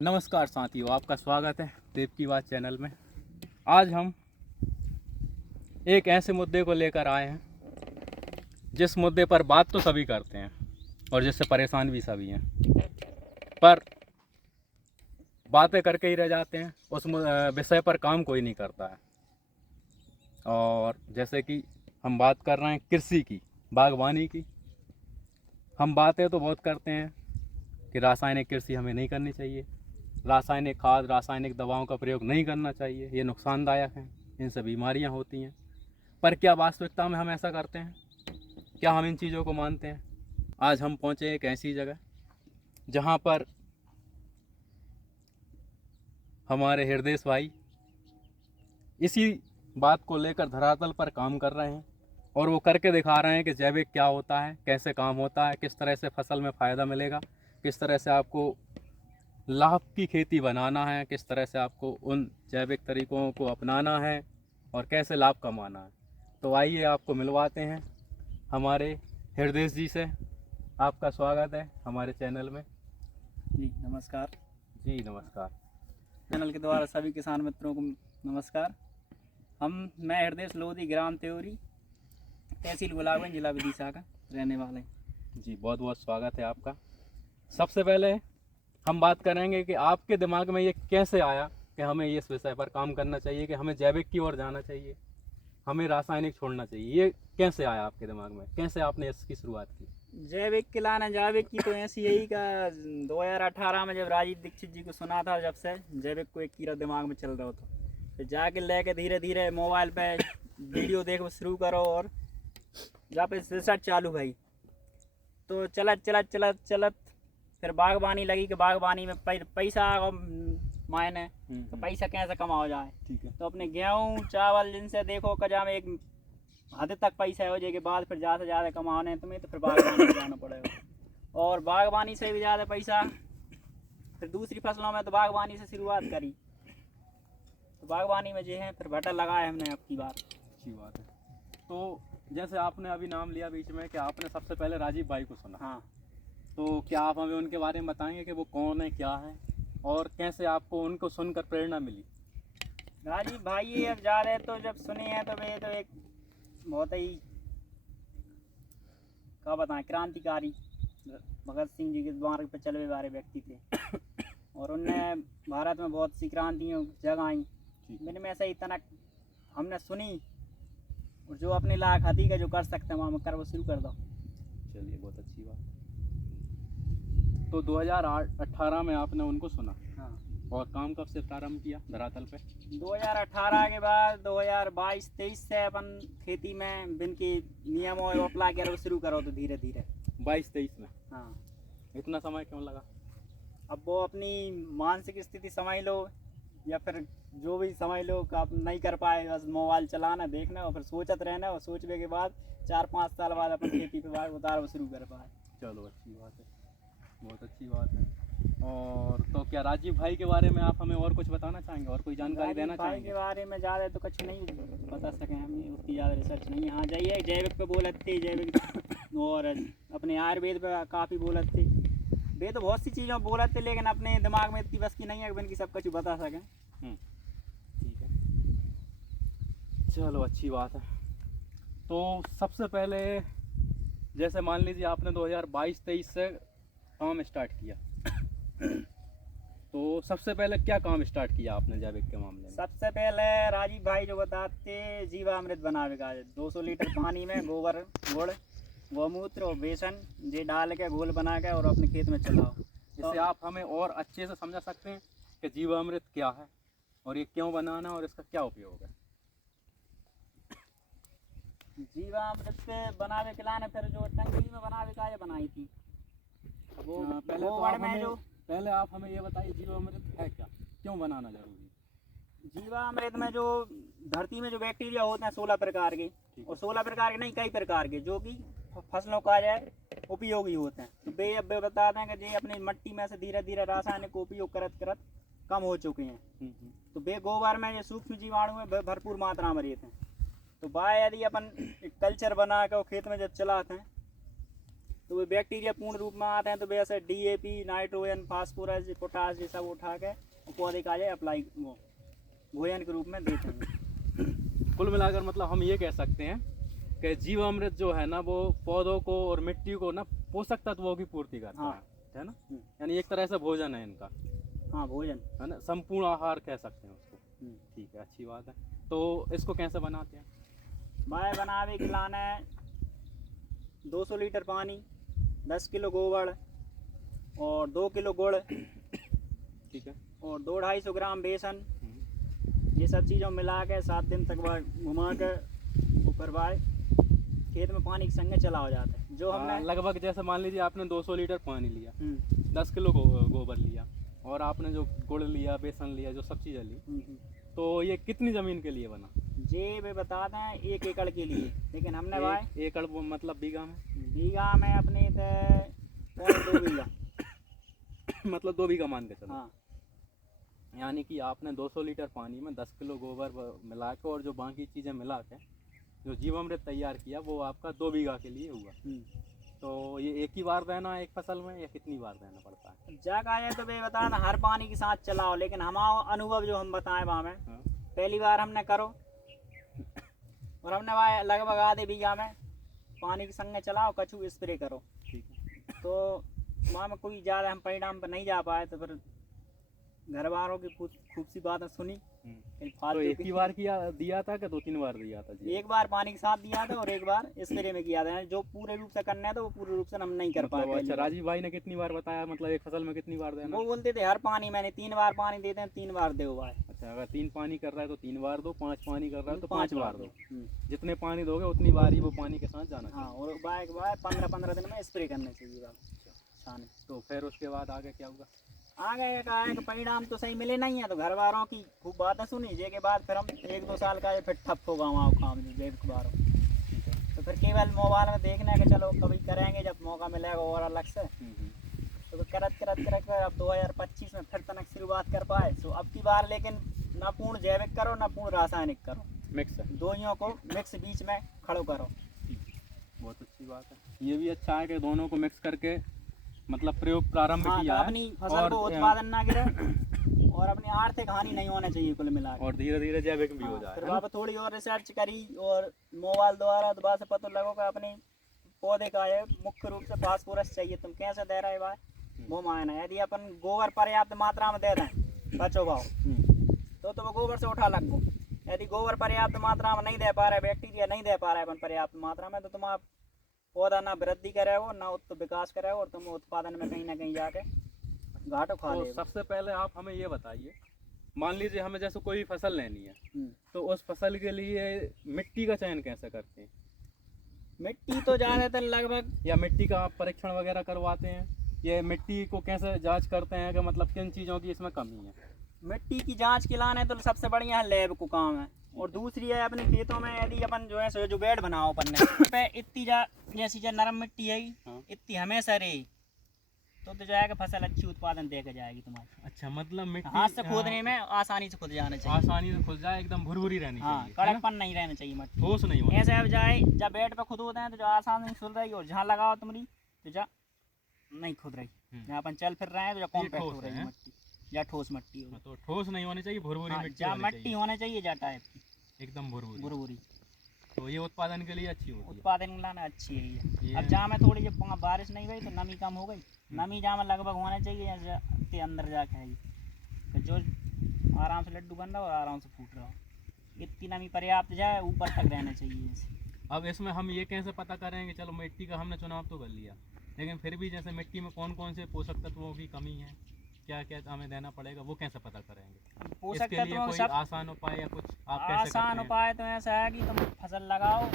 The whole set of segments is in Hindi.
नमस्कार साथियों, आपका स्वागत है देव की बात चैनल में। आज हम एक ऐसे मुद्दे को लेकर आए हैं जिस मुद्दे पर बात तो सभी करते हैं और जिससे परेशान भी सभी हैं, पर बातें करके ही रह जाते हैं। उस विषय पर काम कोई नहीं करता है। और जैसे कि हम बात कर रहे हैं कृषि की, बागवानी की। हम बातें तो बहुत करते हैं कि रासायनिक कृषि हमें नहीं करनी चाहिए, रासायनिक खाद, रासायनिक दवाओं का प्रयोग नहीं करना चाहिए, ये नुकसानदायक हैं, इनसे बीमारियां होती हैं। पर क्या वास्तविकता में हम ऐसा करते हैं? क्या हम इन चीज़ों को मानते हैं? आज हम पहुँचे एक ऐसी जगह जहाँ पर हमारे हृदय भाई इसी बात को लेकर धरातल पर काम कर रहे हैं और वो करके दिखा रहे हैं कि जैविक क्या होता है, कैसे काम होता है, किस तरह से फसल में फ़ायदा मिलेगा, किस तरह से आपको लाभ की खेती बनाना है, किस तरह से आपको उन जैविक तरीकों को अपनाना है और कैसे लाभ कमाना है। तो आइए आपको मिलवाते हैं हमारे हृदय जी से। आपका स्वागत है हमारे चैनल में। जी नमस्कार। जी नमस्कार। चैनल के द्वारा सभी किसान मित्रों को नमस्कार। मैं हृदय लोधी, ग्राम त्योरी, तहसील गुलाबगंज, जिला विदिशा का रहने वाले हैं। जी बहुत बहुत स्वागत है आपका। सबसे पहले हम बात करेंगे कि आपके दिमाग में ये कैसे आया कि हमें इस विषय पर काम करना चाहिए, कि हमें जैविक की ओर जाना चाहिए, हमें रासायनिक छोड़ना चाहिए। ये कैसे आया आपके दिमाग में? कैसे आपने इसकी शुरुआत की? जैविक के लाना, जैविक की तो ऐसी यही का 2018 में जब राजीव दीक्षित जी को सुना था, जब से जैविक को एक कीड़ा दिमाग में चल रहा था, फिर जाके लेके धीरे धीरे मोबाइल पे वीडियो देखना शुरू करो और जहाँ पे रिसर्च चालू भाई, तो चलत चलत चलत चलत फिर बागवानी लगी कि बागवानी में पैसा मायने, तो पैसा कैसे कमाओ जाए। ठीक है। तो अपने गेहूँ चावल जिनसे देखो कजा में एक हद तक पैसा हो जाए के बाद फिर ज़्यादा से ज़्यादा कमाने तुम्हें, तो फिर बागवानी में जाना पड़ेगा। और बागवानी से भी ज़्यादा पैसा फिर दूसरी फसलों में, तो बागवानी से शुरुआत करी, तो बागवानी में जो है फिर भटा लगाया हमने अब की बार। अच्छी बात है। तो जैसे आपने अभी नाम लिया बीच में कि आपने सबसे पहले राजीव भाई को सुना। हाँ, तो क्या आप हमें उनके बारे में बताएंगे कि वो कौन है, क्या है और कैसे आपको उनको सुनकर प्रेरणा मिली? राजीव भाई अब जा रहे तो जब सुने हैं तो वे तो एक बहुत ही क्या बताएं क्रांतिकारी भगत सिंह जी के द्वार पर चले वाले व्यक्ति थे और उनने भारत में बहुत सी क्रांतियाँ जगाई। मैंने में ऐसा इतना हमने सुनी और जो अपने लायक हदी का जो कर सकते हैं वहाँ कर वो शुरू कर दो। चलिए बहुत अच्छी बात। तो 2018 में आपने उनको सुना। हाँ, और काम कब से प्रारंभ किया धरातल पे? 2018 के बाद 2022-23 से अपन खेती में बिन की नियमों और अप्लाई करो शुरू करो तो धीरे धीरे 22-23 में। हाँ, इतना समय क्यों लगा? अब वो अपनी मानसिक स्थिति समझ लो या फिर जो भी समझ लो कि आप नहीं कर पाए, बस मोबाइल चलाना देखना और फिर सोचत रहना और सोचने के बाद 4-5 साल बाद अपन खेती पे उतार शुरू कर पाए। चलो अच्छी बात है, बहुत अच्छी बात है। और तो क्या राजीव भाई के बारे में आप हमें और कुछ बताना चाहेंगे, और कोई जानकारी देना भाई चाहेंगे? के बारे में ज़्यादा तो कुछ नहीं बता सकें, हमें उतनी ज़्यादा रिसर्च नहीं। हाँ जाइए जैविक पे बोलते थे, जैविक और अपने आयुर्वेद पे काफ़ी बोलते थे। वे तो बहुत सी चीज़ों बोलते थे लेकिन अपने दिमाग में इतनी बस की नहीं है कि इनकी सब कुछ बता सकें। ठीक है, चलो अच्छी बात है। तो सबसे पहले जैसे मान लीजिए आपने 2022-23 से काम स्टार्ट किया तो सबसे पहले क्या काम स्टार्ट किया आपने जैविक के मामले में? सबसे पहले राजीव भाई जो बताते जीवामृत बनावे का 200 लीटर पानी में गोबर, गुड़, गौमूत्र और बेसन ये डाल के घोल बना के और अपने खेत में चलाओ। इससे आप हमें और अच्छे से समझा सकते हैं कि जीवामृत क्या है और ये क्यों बनाना है और इसका क्या उपयोग है? जीवामृत बनावे के लाने फिर जो टंकी में बनावे का ये बनाई थी वो पहले आप हमें ये बताइए जीवामृत है क्या, क्यों बनाना जरूरी है? जीवामृत में जो धरती में जो बैक्टीरिया होते हैं 16 प्रकार के, और 16 प्रकार के नहीं कई प्रकार के जो कि फसलों का जाए उपयोगी होते हैं। तो वे अब बता दें कि ये अपनी मिट्टी में से धीरे धीरे रासायनिक उपयोग करत करत कम हो चुके हैं। तो वे गोबर में ये सूक्ष्म जीवाणु में भरपूर मात्रा में रहते हैं। तो बाय यदि अपन एक कल्चर बना के खेत में जब चलाते हैं तो वे बैक्टीरिया पूर्ण रूप में आते हैं तो वैसे DAP, नाइट्रोजन, फास्फोरस, पोटास ये सब उठा के पौधे का अप्लाई वो भोजन के रूप में देते हैं। कुल मिलाकर मतलब हम ये कह सकते हैं कि जीवामृत जो है ना वो पौधों को और मिट्टी को ना पोषक तत्वों की पूर्ति करता हाँ। है ना। यानी एक तरह से भोजन है इनका, हाँ भोजन है ना, संपूर्ण आहार कह सकते हैं उसको। ठीक है, अच्छी बात है। तो इसको कैसे बनाते हैं? मैं बनावे के लाने 200 लीटर पानी, 10 किलो गोबर और 2 किलो गुड़ ठीक है। और 200-250 ग्राम बेसन, ये सब चीज़ों मिला के 7 दिन तक बाद घुमा के ऊपर बाय खेत में पानी के संगे चला हो जाता है। जो हमने लगभग जैसे मान लीजिए आपने 200 लीटर पानी लिया, 10 किलो गोबर लिया और आपने जो गुड़ लिया, बेसन लिया, जो सब चीज़ें ली, तो ये कितनी ज़मीन के लिए बना? ये वे बता दें 1 एकड़ के लिए, लेकिन हमने भाई एकड़ मतलब बीघा में? बीघा में अपने 2 बीघा मतलब 2 बीघा मान के चलो। हाँ। यानी कि आपने 200 लीटर पानी में 10 किलो गोबर मिला के और जो बाकी चीज़ें मिला के जो जीवामृत तैयार किया वो आपका 2 बीघा के लिए हुआ। तो ये एक ही बार देना है एक फसल में या कितनी बार देना पड़ता है? जगह आए तो वे बताना हर पानी के साथ चलाओ, लेकिन हमारा अनुभव जो हम बताएं वहाँ में हाँ। पहली बार हमने करो और हमने वहाँ लगभग आधे बीघा में पानी के संगे चलाओ, कछु स्प्रे करो। ठीक है। तो वहाँ में कोई ज़्यादा हम परिणाम पर नहीं जा पाए, तो फिर घर वालों की खूब सी बातें सुनी। तो एक ही बार किया दिया था कि 2-3 बार दिया था जी? एक बार पानी के साथ दिया था और एक बार स्प्रे में किया था। जो पूरे रूप से करना है तो वो पूरे रूप से हम नहीं कर पाए। अच्छा, राजीव भाई ने कितनी बार बताया, मतलब एक फसल में कितनी बार देना? वो बोलते थे हर पानी मैंने 3 बार पानी देते हैं, 3 बार दो भाई। अच्छा, अगर 3 पानी कर रहा है तो 3 बार दो, 5 पानी कर रहा है तो 5 बार दो। दो। जितने पानी दोगे उतनी बार ही वो पानी के साथ जाना चाहिए। हाँ, और बार 15-15 दिन में स्प्रे करने चाहिए बाबा। तो फिर उसके बाद आगे क्या होगा? आगे कहा है कि परिणाम तो सही मिले नहीं है, तो घर वालों की खूब बातें सुनी। जे के बाद फिर हम 1-2 साल का ये फिर ठप होगा वहाँ काम जैविक बारों। तो फिर केवल मोबाइल में देखने के चलो कभी करेंगे जब मौका मिलेगा और अलग से। तो करत अब 2025 में फिर तनक शुरुआत कर पाए। तो अब की बार लेकिन ना पूर्ण जैविक करो ना पूर्ण रासायनिक करो, मिक्स, दोनों को मिक्स बीच में खड़ो करो। बहुत अच्छी बात है। ये भी अच्छा है कि दोनों को मिक्स करके मतलब प्रयोग प्रारंभ किया है। अपनी फसल को उत्पादन ना गिरे और अपनी आर्थिक हानि नहीं होना चाहिए कुल मिला के। और धीरे धीरे जैविक भी हो जाए। फिर वहाँ पर थोड़ी और रिसर्च करी और मोबाइल द्वारा दोबारा से पता लगो कि अपने पौधे का है मुख्य रूप से फास्फोरस चाहिए, तुम कैसे दे रहे भाई वो मायना। यदि अपन गोबर पर्याप्त मात्रा में दे दें बचो भाव तो वो गोबर से उठा लगो। यदि गोबर पर्याप्त मात्रा में नहीं दे पा रहे, बैक्टीरिया नहीं दे पा रहे अपन पर्याप्त मात्रा में, तो तुम आप पौधा ना वृद्धि करे हो ना विकास करे हो और तुम उत्पादन में कहीं ना कहीं जाके घाटो खा ले। सबसे पहले आप हमें ये बताइए, मान लीजिए हमें जैसे कोई फसल लेनी है तो उस फसल के लिए मिट्टी का चयन कैसे करते हैं? मिट्टी तो ज़्यादातर लगभग, या मिट्टी का आप परीक्षण वगैरह करवाते हैं? ये मिट्टी को कैसे जांच करते हैं कि मतलब किन चीज़ों की इसमें कमी है? मिट्टी की जांच के लाने तो सबसे बढ़िया है लैब को काम है। और दूसरी है अपने खेतों में यदि अपन जो है जो बेड बनाओ अपन ने पे इतनी जैसी जो नरम मिट्टी है इतनी हमेशा रही तो जो है फसल अच्छी उत्पादन देकर जाएगी तुम्हारी। अच्छा, मतलब मिट्टी हाथ से खोदने में आसानी से खुद जाना चाहिए, आसानी से खुद जाए, एकदम भुरभुरी रहनी चाहिए, कड़कपन नहीं रहना चाहिए मिट्टी, ठोस नहीं होनी। ऐसे अब जाए जब बेड पे खुद होते हैं तो जो आसानी से खुद रही और जहाँ लगाओ तुम्हारी तो जा नहीं खुद रही, जहाँ अपन चल फिर रहे हैं तो कॉम्पैक्ट हो रही है मिट्टी या ठोस मिट्टी हो। तो ठोस नहीं होनी चाहिए, भुरभुरी मिट्टी जहाँ मिट्टी होनी चाहिए जा टाइप की एकदम भुरभुरी। तो ये उत्पादन के लिए अच्छी होती है, उत्पादन लाना अच्छी है ये। अब जहाँ में थोड़ी जब बारिश नहीं हुई तो नमी कम हो गई, नमी जहाँ में लगभग होना चाहिए जैसे अंदर जाके है तो जो आराम से लड्डू बन रहा हो आराम से फूट रहा हो, इतनी नमी पर्याप्त जाए ऊपर तक रहना चाहिए। अब इसमें हम ये कैसे पता करेंगे, चलो मिट्टी का हमने चुनाव तो कर लिया, लेकिन फिर भी जैसे मिट्टी में कौन कौन से पोषक तत्वों की कमी है, क्या क्या हमें देना पड़ेगा, वो कैसे पता करेंगे? पोषक इसके लिए तत्वों कोई सब आसान उपाय या कुछ आप कैसे आसान उपाय तो ऐसा है कि तुम फसल लगाओ,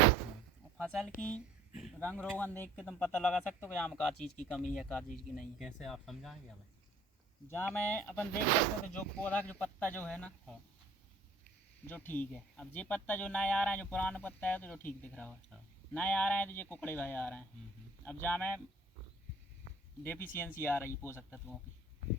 फसल की रंग रोगन देख के तुम पता लगा सकते हो कि यहाँ का चीज़ की कमी है का चीज़ की नहीं है। कैसे आप समझाएंगे हमें? जहाँ में अपन देख सकते हो कि जो पौधा जो पत्ता जो है ना जो ठीक है, अब ये पत्ता जो नए आ रहा है जो पुराना पत्ता है तो जो ठीक दिख रहा है, नए आ रहे हैं तो ये कुकड़े भाई आ रहे हैं। अब जहाँ में डेफिशिएंसी आ रही है पोषक तत्वों की,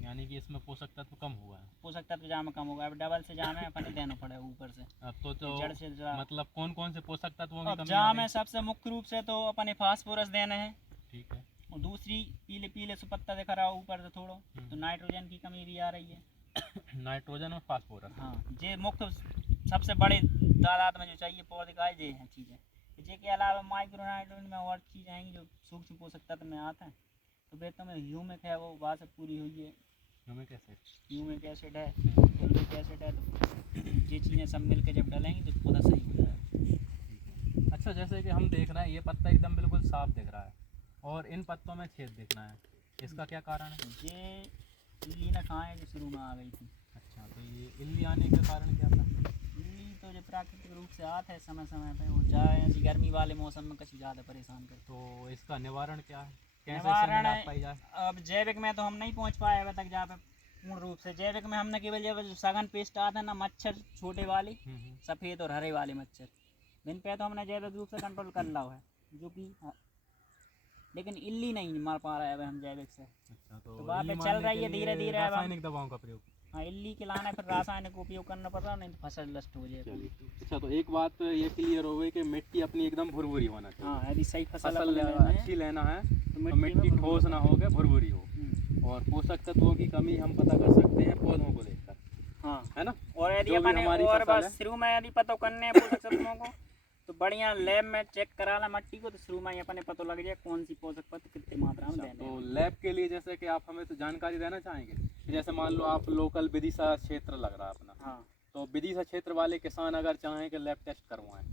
यानी कि इसमें पोषक तत्व कम हुआ है, पोषक तत्व जहाँ में कम होगा, अब डबल से जहाँ में अपन देना पड़ेगा ऊपर से। अब तो जड़ से मतलब कौन कौन से पोषक तत्वों की अब कमी जहाँ में सबसे मुख्य रूप से तो अपने फास्फोरस देने हैं, ठीक है, और दूसरी पीले पीले से पत्ता दिख रहा है ऊपर से थोड़ा, तो नाइट्रोजन की कमी भी आ रही है। नाइट्रोजन और फास्फोरस। हाँ, ये मुख्य सबसे बड़े तादाद में जो चाहिए पौधे का ये हैं चीज़ें। इसके अलावा माइक्रो नाइट्रोजन में और चीज़ें हैं जो सूक्ष्म पोषक तत्व में आते हैं। तो बेटों में ह्यूमिक है, वो बात से पूरी हुई है। ह्यूमिक एसिड है, फॉलिक एसिड है, तो ये चीज़ें सब मिलकर जब डालेंगे तो पौधा सही हो जाएगा। अच्छा, जैसे कि हम देख रहे हैं ये पत्ता एकदम बिल्कुल साफ दिख रहा है और इन पत्तों में छेद दिख रहा है, इसका क्या कारण है? ये इल्ली ना खाएँ जो शुरू में आ गई थी। अच्छा, तो ये इल्ली आने का कारण क्या था? इल्ली तो जो प्राकृतिक रूप से आता है समय समय पे, और जाए जी गर्मी वाले मौसम में कुछ ज़्यादा परेशान करते। तो इसका निवारण क्या है? कैसे निवारण इससे निजात पाई जाए? अब जैविक में तो हम नहीं पहुंच पाए अभी तक जहाँ पे पूर्ण रूप से। जैविक में हमने केवल जब सघन पेस्ट आता है ना, मच्छर छोटे वाले सफ़ेद और हरे वाले मच्छर, इन पे तो हमने जैविक रूप से कंट्रोल कर लिया है, जो कि लेकिन इल्ली नहीं मार पा रहा है अभी हम जैविक से। अच्छा, तो वहाँ पे चल रही है धीरे धीरे। रासायनिक दवाओं का प्रयोग। हाँ, इल्ली के लाना फिर रासायनिक उपयोग करना पड़ रहा, नहीं तो फसल नष्ट हो जाएगी। अच्छा, तो एक बात ये क्लियर हो गई कि मिट्टी अपनी एकदम भुरभुरी होना चाहिए। हाँ, यदि सही फसल अच्छी लेना है तो मिट्टी ठोस ना हो के भुरभुरी हो। और पोषक तत्वों की कमी हम पता कर सकते हैं पौधों को देखकर। हाँ, है ना? और यदि अपने और बस शुरू में यदि पता करने हैं पोषक तत्वों को, तो बढ़िया लैब में चेक करा ला मट्टी को, तो शुरू में ही अपने पता लग जाए कौन सी पोषक तत्व कितनी मात्रा में देने हैं। तो लैब के लिए जैसे कि आप हमें तो जानकारी देना चाहेंगे, जैसे मान लो आप लोकल विदिशा क्षेत्र लग रहा है अपना। हाँ, तो विदिशा क्षेत्र वाले किसान अगर चाहें कि लैब टेस्ट करवाएं,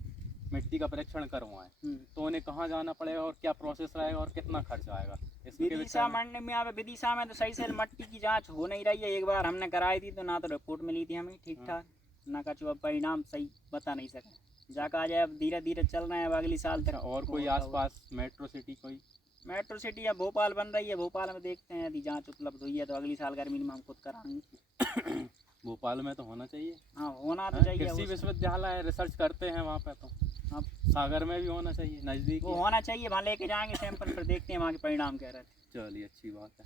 मिट्टी का परीक्षण करवाएं, तो उन्हें कहाँ जाना पड़ेगा और क्या प्रोसेस रहेगा और कितना खर्च आएगा? विदिशा मंडी में आप विदिशा में तो सही से मट्टी की जांच हो नहीं रही है। एक बार हमने कराई थी तो ना तो रिपोर्ट मिली थी हमें ठीक ठाक, ना कछु अब परिणाम सही बता नहीं सके। जाकर आ जाए, अब धीरे धीरे चल रहे हैं अब अगली साल तक। और कोई आसपास मेट्रो सिटी? कोई मेट्रो सिटी या भोपाल बन रही है, भोपाल में देखते हैं यदि जांच उपलब्ध हुई है तो अगली साल गर्मी में हम खुद कराएंगे। भोपाल में तो होना चाहिए। हाँ, होना तो चाहिए। कृषि विश्वविद्यालय रिसर्च करते हैं वहाँ पे, तो हाँ, सागर में भी होना चाहिए, नज़दीक वो होना चाहिए। वहाँ लेके जाएंगे सैंपल, फिर देखते हैं वहाँ के परिणाम क्या रहते हैं। चलिए, अच्छी बात है।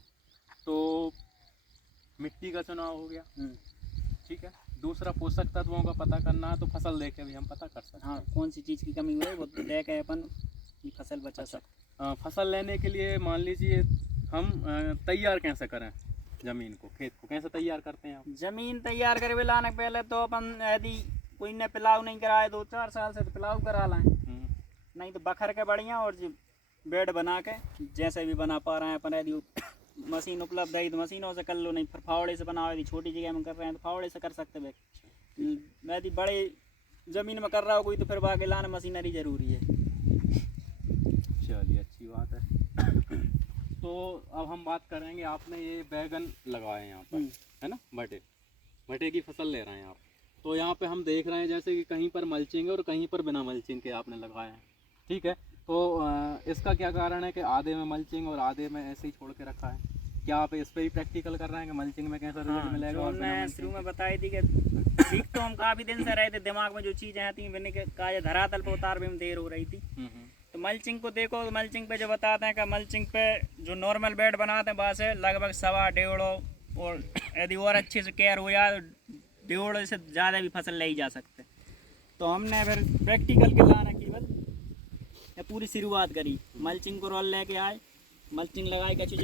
तो मिट्टी का चुनाव हो गया, ठीक है। दूसरा पोषक तत्वों का पता करना है, तो फसल देख के भी हम पता कर सकते हैं। हाँ, कौन सी चीज़ की कमी हुई है वो देख के अपन की फसल बचा सकते। फसल लेने के लिए मान लीजिए हम तैयार कैसे करें ज़मीन को, खेत को कैसे तैयार करते हैं आप? ज़मीन तैयार करे लाने के पहले तो अपन यदि कोई ने पिलाव नहीं कराए 2-4 साल से, तो पिलाव करा लाएं, नहीं तो बखर के बढ़िया और बेड बना के जैसे भी बना पा रहे हैं अपन। यदि मशीन उपलब्ध है तो मशीनों से कर लो, नहीं फिर फावड़े से बनाओ। यदि छोटी जगह में कर रहे हैं तो फावड़े से कर सकते हैं। यदि बड़े ज़मीन में कर रहा हो कोई, तो फिर बाकी लाने मशीनरी ज़रूरी है। चलिए, अच्छी बात है। तो अब हम बात करेंगे, आपने ये बैगन लगाए हैं यहाँ पर, है ना? भटे की फसल ले रहे हैं आप। तो यहाँ पे हम देख रहे हैं जैसे कि कहीं पर मल्चिंग है और कहीं पर बिना मल्चिंग के आपने लगाए हैं, ठीक है। तो इसका क्या कारण है कि आधे में मल्चिंग और आधे में ऐसे ही छोड़ के रखा है? क्या आप इस पर ही प्रैक्टिकल कर रहे हैं कि मल्चिंग में कैसा रिजल्ट मिलेगा? और मैं शुरू में बताई थी कि ठीक तो हम काफ़ी दिन से रहे थे, दिमाग में जो चीज़ें आती हैं मैंने कहा धरातल पर उतार में देर हो रही थी। तो मल्चिंग को देखो, तो मल्चिंग पे जो बताते हैं कि मल्चिंग पे जो नॉर्मल बेड बनाते हैं वहाँ से लगभग 1.25 और यदि और अच्छे से केयर हो जाए तो 1.5 से ज़्यादा भी फसल ले जा सकते। तो हमने फिर प्रैक्टिकल के लाना केवल पूरी शुरुआत करी। मल्चिंग को रोल लेके आए, मल्चिंग लगाई कच्ची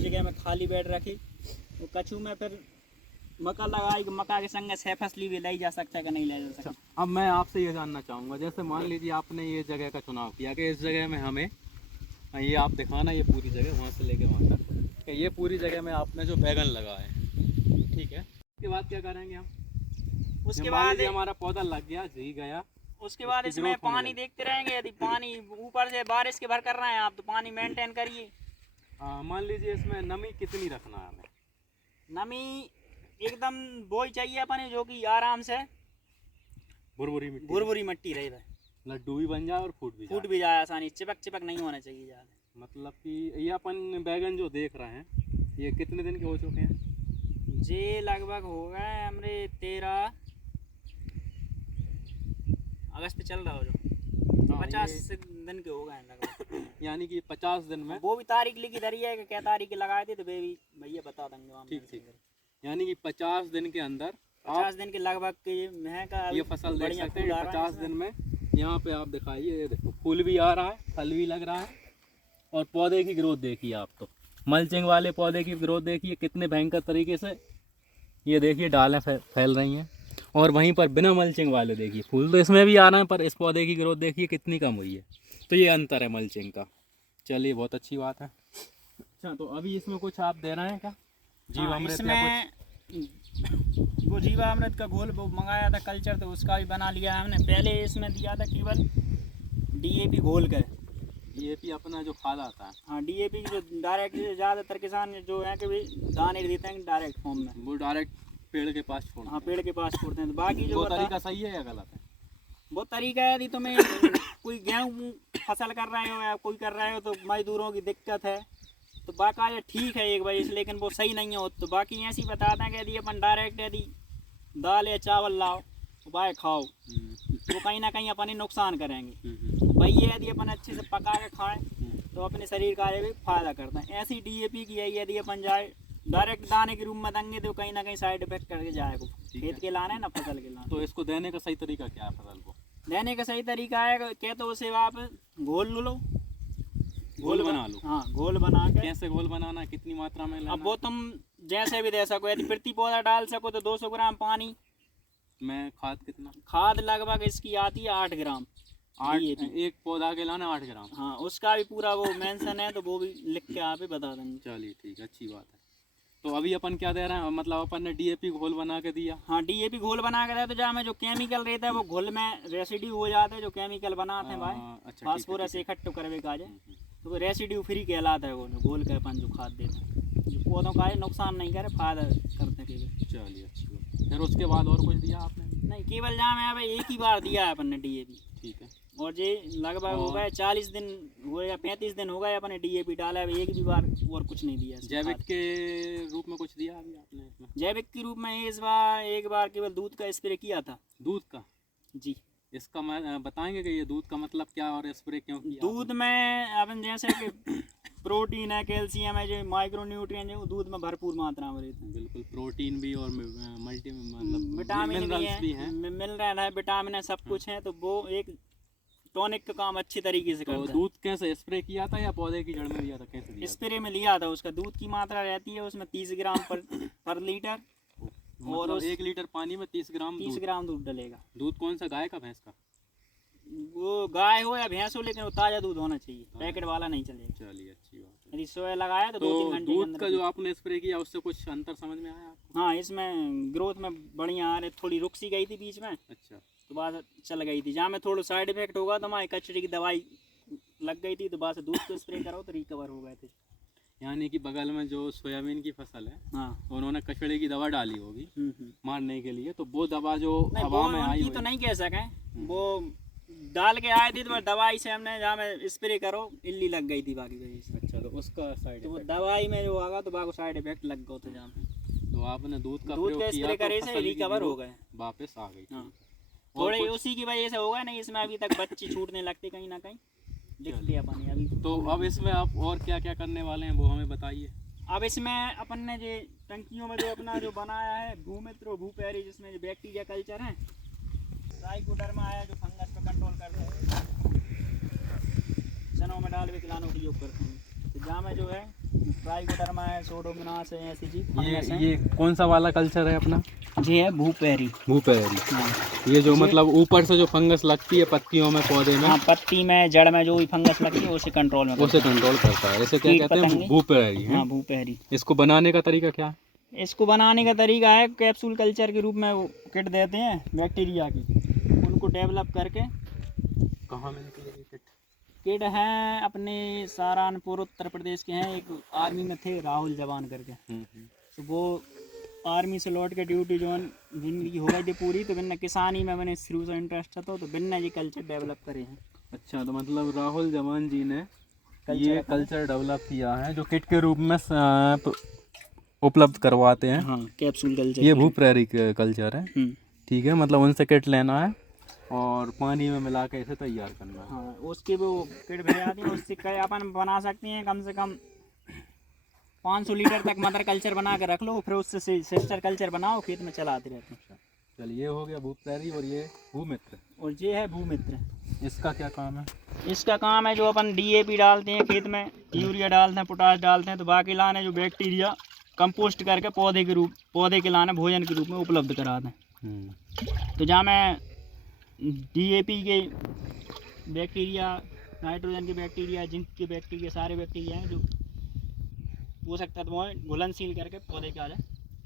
जगह में खाली बेड रखी। तो कच्चू में फिर मक्का लगाई, मक्का के संग 6 फसली भी लाई जा सकता है कि नहीं लाई जा सकता। अब मैं आपसे ये जानना चाहूँगा, जैसे मान लीजिए आपने ये जगह का चुनाव किया कि इस जगह में हमें ये आप दिखाना, ये पूरी जगह वहाँ से लेके वहाँ तक कि ये पूरी जगह में आपने जो बैगन लगाए, ठीक है। उसके बाद क्या करेंगे हम? उसके बाद हमारा पौधा लग गया, जी गया, उसके बाद इसमें पानी देखते रहेंगे। यदि पानी ऊपर से बारिश के भर कर रहे हैं आप, तो पानी मेंटेन करिए। मान लीजिए इसमें नमी कितनी रखना है हमें? नमी एकदम बोई चाहिए अपने, जो कि आराम से भुरभुरी मिट्टी रहे, लड्डू भी बन जाए और फूट भी जाए आसानी। चिपक नहीं होना चाहिए ज़्यादा। मतलब कि ये अपन बैगन जो देख रहे हैं, ये कितने दिन के हो चुके हैं? ये लगभग हो गए हमारे 13 अगस्त चल रहा हो, जो 50 दिन के हो गए हैं लगभग। यानी कि 50 दिन में। वो भी तारीख लिखी धरी है कि क्या तारीख के लगाए थे, तो भैया बता देंगे। ठीक। यानी कि 50 दिन के अंदर, 50 दिन के लगभग के है का ये फसल देख सकते हैं। 50 दिन में यहाँ पे आप दिखाइए, ये देखो फूल भी आ रहा है, फल भी लग रहा है, और पौधे की ग्रोथ देखिए आप। तो मल्चिंग वाले पौधे की ग्रोथ देखिए कितने भयंकर तरीके से, ये देखिए डालें फैल रही हैं। और वहीं पर बिना मल्चिंग वाले देखिए फूल तो इसमें भी आ रहे हैं, पर इस पौधे की ग्रोथ देखिए कितनी कम हुई है। तो ये अंतर है मल्चिंग का। चलिए बहुत अच्छी बात है। अच्छा, तो अभी इसमें कुछ आप दे रहे हैं क्या, जीवामृत या कुछ? वो जीवामृत का घोल वो मंगाया था कल्चर, तो उसका भी बना लिया है हमने। पहले इसमें दिया था केवल डीएपी घोल कर। डीएपी अपना जो खाद आता है, हाँ, डीएपी जो डायरेक्ट, ज़्यादातर किसान जो है कि भी दाने देते हैं डायरेक्ट फॉर्म में, वो डायरेक्ट पेड़ के पास छोड़ते हैं। हाँ, पेड़ के पास छोड़ते हैं। तो बाकी जो वो तरीका सही है या गलत है? वो तरीका है, यदि तुम्हें कोई गेहूँ फसल कर रहे हो या कोई कर रहे हो तो मजदूरों की दिक्कत है, तो बाकायदा ठीक है एक वजह से, लेकिन वो सही नहीं हो। तो बाकी ऐसे ही बताते हैं कि यदि अपन डायरेक्ट यदि दाल या चावल लाओ उबाए खाओ तो कहीं ना कहीं अपने नुकसान करेंगे। भाई ये यदि अपन अच्छे से पका के खाएं तो अपने शरीर का ये भी फायदा करता है। ऐसी डीएपी की है, यदि अपन जाए डायरेक्ट दाने के रूप में देंगे तो कहीं ना कहीं साइड इफेक्ट करके जाएगा। खेत के लाने ना फसल के लाने। तो इसको देने का सही तरीका क्या है फसल को? देने का सही तरीका है कि तो उसे आप घोल लो, घोल बना लो। हाँ, घोल बना के। कैसे घोल बनाना है, कितनी मात्रा में लेना? अब वो तुम जैसे भी दे सको, यदि प्रति पौधा डाल सको तो 200 ग्राम पानी में। खाद कितना? खाद लगभग इसकी आती है 8 ग्राम। 8, एक पौधा के लाना 8 ग्राम। हाँ, उसका भी पूरा वो मेंशन है, तो वो भी लिख के आप ही बता देंगे। चलिए ठीक है, अच्छी बात है। तो अभी अपन क्या दे रहे हैं, मतलब अपन ने डीएपी घोल बना के दिया। हाँ, डीएपी घोल बना के दिया, तो जहाँ में जो केमिकल रहता है वो घोल में रेसिड्यू हो जाता है, जो केमिकल बनाते हैं भाई, अच्छा, फास्फोरस इकट्ठा करवे का जे, तो वो रेसिड्यू फ्री कहलाता है। वो जो घोल के अपन जो खाद देते हैं, जो पौधों का नुकसान नहीं करे, फायदा करते हैं। चलिए अच्छी बात। फिर उसके बाद और कुछ दिया आपने? नहीं, केवल जहाँ में अब एक ही बार दिया है अपन ने डीएपी। ठीक है। और ये लगभग हो गए 40 दिन हो गए या 35 दिन हो गए अपने डीएपी डाला है, एक भी बार और कुछ नहीं दिया। जैविक के रूप में कुछ दिया अभी आपने इसमें? जैविक के रूप में इस बार एक बार केवल दूध का स्प्रे किया था। दूध का? जी। इसका मैं बताएंगे कि ये दूध का मतलब क्या और स्प्रे क्यों किया? दूध में अपन जैसे कि प्रोटीन है, कैल्शियम है, जो माइक्रो न्यूट्रिएंट है वो दूध में भरपूर मात्रा में रहते हैं। बिल्कुल, प्रोटीन भी और मल्टी मतलब विटामिन भी है, मिनरल है, विटामिन है, सब कुछ है। तो वो एक टॉनिक का काम अच्छी तरीके से करता है। तो दूध कैसे स्प्रे किया था या पौधे की जड़ में दिया था, कैसे दिया? स्प्रे में लिया था। उसका दूध की मात्रा रहती है उसमें 30 ग्राम पर लीटर। और मतलब 1 लीटर पानी में 30 ग्राम दूध डलेगा। दूध कौन सा, गाय का भैंस का? वो गाय हो या भैंस हो, लेकिन वो ताज़ा दूध होना चाहिए, पैकेट वाला नहीं चलेगा। चलिए अच्छी बात है। यदि सोया लगाया तो 2-3 घंटे दूध का जो आपने स्प्रे किया उससे कुछ अंतर समझ में आया आपको? हाँ, इसमें ग्रोथ में बढ़िया आ रहे। थोड़ी रुक सी गई थी बीच में, अच्छा, तो बाद चल गई थी। जहाँ में थोड़ा साइड इफेक्ट होगा तो हमारी कचरे की दवाई लग गई थी, तो बाद से दूध को स्प्रे करो तो रिकवर हो गए थे। यानी कि बगल में जो सोयाबीन की फसल है, हाँ, उन्होंने कचड़े की दवा डाली होगी मारने के लिए, तो वो दवा जो नहीं, हवा में आई तो नहीं कह सकें, वो डाल के आए थे, तो दवाई से हमने जहाँ में स्प्रे करो इल्ली लग गई थी बाकी वजह से। अच्छा, तो उसका साइड तो वो दवाई में जो आगा तो बाकी साइड इफेक्ट लग गया था। जहाँ में तो आपने दूध का स्प्रे करे से रिकवर हो गए, वापस आ गई। हाँ, थोड़े उसी की वजह से होगा। नहीं, इसमें अभी तक बच्चे छूटने लगते कहीं ना कहीं दिखते अपने अभी। तो अब इसमें आप और क्या क्या करने वाले हैं वो हमें बताइए। अब इसमें अपन ने जो टंकियों में जो अपना जो बनाया है भूमित्र और भूपैरी, जिसमें जो बैक्टीरिया कल्चर है, ट्राइकोडर्मा है जो फंगस पे कंट्रोल करते हैं, चनों में डाल के खिलाने का उपयोग करते हैं। तो जहाँ में जो है ट्राइकोडर्मा है, सोडोमोनास है, ऐसी चीज। ये कौन सा वाला कल्चर है अपना? जी है भूपैरी। भूपैरी। ये जो मतलब ऊपर से जो फंगस लगती है पत्तियों में, पौधे में, हाँ, पत्ती में, जड़ में जो भी फंगस लगती है उसे कंट्रोल करता है। इसे क्या कहते हैं? भूपैरी। हाँ, भूपैरी। इसको बनाने का तरीका क्या है? इसको बनाने का तरीका है कैप्सूल कल्चर के रूप में वो किट देते हैं बैक्टीरिया की, उनको डेवलप करके। कहाँ मिलती है ये किट? किट है अपने सहारनपुर उत्तर प्रदेश के हैं। एक आर्मी में थे राहुल जवान करके, तो वो आर्मी से लौट के ड्यूटी ज्वाइन जिनकी हो गई थी पूरी, तो बिन्ना किसानी में मैंने शुरू से इंटरेस्ट था, तो बिन्ना ये कल्चर डेवलप करे हैं। अच्छा, तो मतलब राहुल जवान जी ने ये कल्चर डेवलप किया है जो किट के रूप में उपलब्ध करवाते हैं। हाँ, कैप्सूल कल्चर। ये भूपैरी कल्चर है, ठीक है। मतलब उनसे किट लेना है और पानी में मिला के इसे तैयार करना है। हाँ, उसकी वो किट भेज आती है, उससे कई अपन बना सकते हैं। कम से कम 500 लीटर तक मदर कल्चर बना के रख लो, फिर उससे सिस्टर कल्चर बनाओ, खेत में चलाते रहते हैं। चलिए, ये हो गया भूपैरी और ये भूमित्र। और ये है भूमित्र। इसका क्या काम है? इसका काम है जो अपन डीएपी डालते हैं खेत में, यूरिया डालते हैं, पोटाश डालते हैं, तो बाकी लाने जो बैक्टीरिया कंपोस्ट करके पौधे के लाने भोजन के रूप में उपलब्ध कराते हैं। तो जहाँ मैं डीएपी के बैक्टीरिया, नाइट्रोजन के बैक्टीरिया, जिंक के बैक्टीरिया, सारे बैक्टीरिया हैं जो पोषक तत्वों में घुलनशील करके पौधे के आगे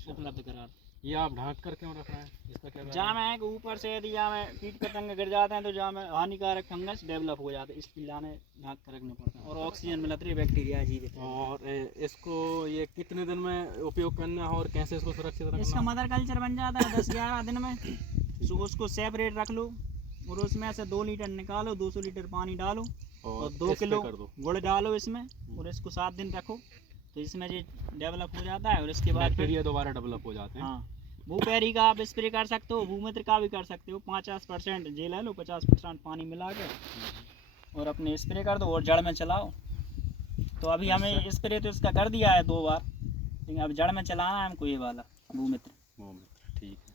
उपलब्ध कराते हैं। ये आप ढाँक कर क्यों रख रहे हैं? इसका क्या जहाँ में ऊपर से यदि जहाँ में कीट पतंग गिर जाते हैं तो जहाँ में हानिकारक फंगस डेवलप हो जाते हैं, इसलिए लाने ढाँक कर रखना पड़ता है और ऑक्सीजन मिलती है बैक्टीरिया जीवित। और इसको ये कितने दिन में उपयोग करना है और कैसे इसको सुरक्षित रखना? इसका मदर कल्चर बन जाता है 10-11 दिन में। तो उसको सेपरेट रख लो और उसमें से 2 लीटर निकालो, 200 लीटर पानी डालो और 2 किलो गुड़ डालो इसमें और इसको 7 दिन रखो, तो इसमें ये डेवलप हो जाता है और इसके बाद बैक्टीरिया दोबारा डेवलप हो जाते हैं। हाँ, भूपेरी का आप स्प्रे कर सकते हो, भूमित्र का भी कर सकते हो। 50% जे ले लो, 50% पानी मिला के और अपने स्प्रे कर दो और जड़ में चलाओ। तो अभी हमें स्प्रे तो इसका कर दिया है 2 बार, लेकिन अब जड़ में चलाना है हमको ये वाला भूमित्र। ठीक है,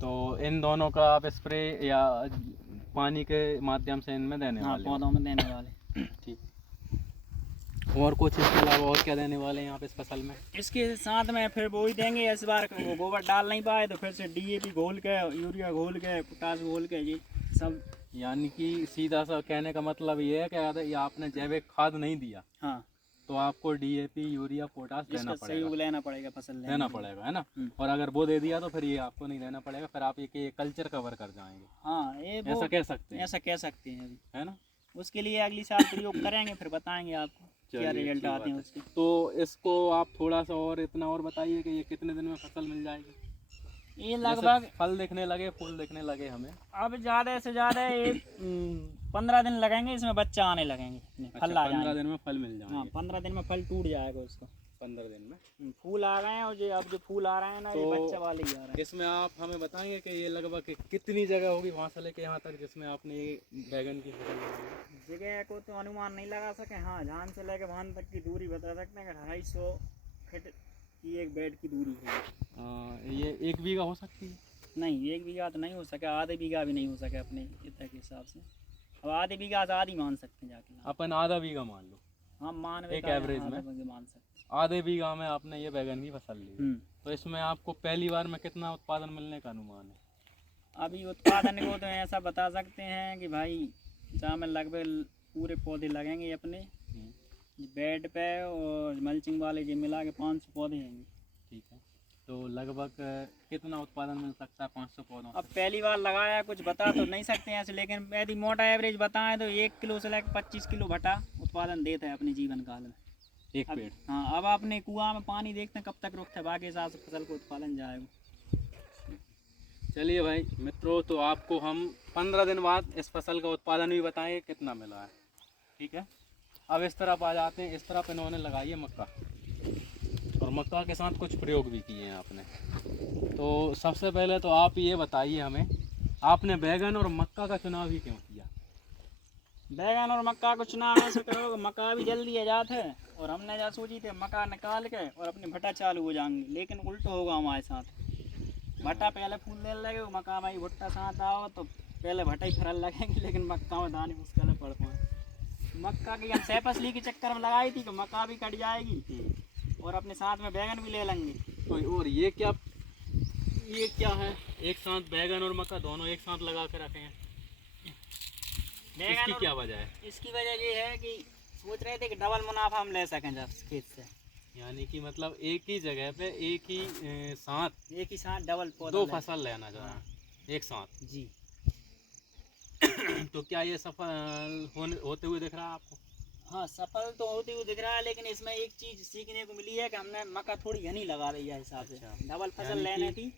तो इन दोनों का आप स्प्रे या पानी के माध्यम से इनमें देने वाले? पौधों में देने वाले। ठीक। और कुछ इसके अलावा और क्या देने वाले हैं आप इस फसल में? इसके साथ में फिर वो ही देंगे, इस बार वो गोबर डाल नहीं पाए तो फिर से डीएपी घोल के, यूरिया घोल के, पोटाश घोल के, ये सब। यानी कि सीधा सा कहने का मतलब ये है कि ये आपने जैविक खाद नहीं दिया, हाँ, तो आपको डीएपी, यूरिया, पोटाश देना पड़ेगा, सहयोग लेना पड़ेगा, फसल लेना पड़ेगा, है ना? और अगर वो दे दिया तो फिर ये आपको नहीं देना पड़ेगा, फिर आप ये कल्चर कवर कर जाएंगे। हाँ, ये ऐसा कह सकते हैं, ऐसा कह सकते हैं अभी, है ना? उसके लिए अगली साल प्रयोग करेंगे, फिर बताएंगे आपको क्या रिजल्ट आते हैं उसके। तो इसको आप थोड़ा सा और इतना और बताइए कि ये कितने दिन में फसल मिल जाएगी? ये लगभग फल दिखने लगे, फूल दिखने लगे हमें, अब ज़्यादा से ज़्यादा 15 दिन लगेंगे, इसमें बच्चा आने लगेंगे, फल आ जाएंगे। 15 दिन में फल मिल जाएंगे? हाँ, 15 दिन में फल टूट जाएगा उसका। 15 दिन में फूल आ गए हैं और अब जो फूल आ रहे हैं ना, ये बच्चा वाले ही आ रहे हैं। इसमें आप हमें बताएंगे कि ये लगभग कितनी जगह होगी वहाँ से लेके यहाँ तक जिसमें आपने ये बैगन की फसल लगाई? जगह को तो अनुमान नहीं लगा सके, हाँ, जहाँ से लेके वहाँ तक की दूरी बता सकते हैं कि 250 फीट की एक बेड की दूरी है। ये 1 बीघा हो सकती है? नहीं, 1 बीघा तो नहीं हो सके, आधे बीघा भी नहीं हो सके अपने इतना के हिसाब से। अब आधे बीघा से आधी मान सकते हैं जाके, अपन आधा बीघा मान लो, हम मान एक एवरेज में मान सकते हैं। आधे बीघा में आपने ये बैगन की फसल ली, तो इसमें आपको पहली बार में कितना उत्पादन मिलने का अनुमान है? अभी उत्पादन को तो ऐसा बता सकते हैं कि भाई जहाँ में लगभग पूरे पौधे लगेंगे अपने बेड पे और मल्चिंग वाले जो मिला के 500 पौधे हैं। ठीक है, तो लगभग कितना उत्पादन मिल सकता है 500 पौधों से? अब पहली बार लगाया, कुछ बता तो नहीं सकते हैं ऐसे, लेकिन यदि मोटा एवरेज बताएं तो 1 किलो से लेकर 25 किलो भट्टा उत्पादन देता है अपने जीवन काल में एक पेड़। हाँ, अब अपने कुआं में पानी देखते हैं कब तक रुकता है, बाकी हिसाब से फसल को उत्पादन जाएगा। चलिए भाई मित्रों, तो आपको हम 15 दिन बाद इस फसल का उत्पादन भी बताएंगे कितना मिला है। ठीक है, अब इस तरफ आ जाते हैं। इस तरफ इन्होंने लगाई है मक्का, और मक्का के साथ कुछ प्रयोग भी किए हैं आपने। तो सबसे पहले तो आप ये बताइए हमें, आपने बैगन और मक्का का चुनाव ही क्यों किया? बैगन और मक्का को चुनाव ऐसे करो, मक्का भी जल्दी आ जाता है और हमने जहाँ सोची थी मक्का निकाल के और अपने भट्टा चालू हो जाएंगे, लेकिन उल्टा होगा हमारे साथ। भट्टा पहले फूल देने लगे, मक्का भाई भुट्टा साथ आओ तो पहले भट्टा ही फरल लगेंगे, लेकिन मक्का में दाने मुश्किल पड़ पाए। मक्का की हम सैपसली के चक्कर में लगाई थी कि मक्का भी कट जाएगी और अपने साथ में बैगन भी ले लेंगे। तो और ये क्या है, एक साथ बैगन और मक्का दोनों एक साथ लगा के रखे हैं, इसकी क्या वजह है? इसकी वजह ये है कि सोच रहे थे कि डबल मुनाफा हम ले सकें जब खेत से, यानी कि मतलब एक ही जगह पे एक ही साथ डबल दो फसल लेना चाह रहे हैं एक साथ जी। तो क्या ये सफल होते हुए दिख रहा है आपको? हाँ, सफल तो होते हुए दिख रहा है, लेकिन इसमें एक चीज़ सीखने को मिली है कि हमने मक्का थोड़ी घनी लगा रही है हिसाब से। डबल फसल लेने थी,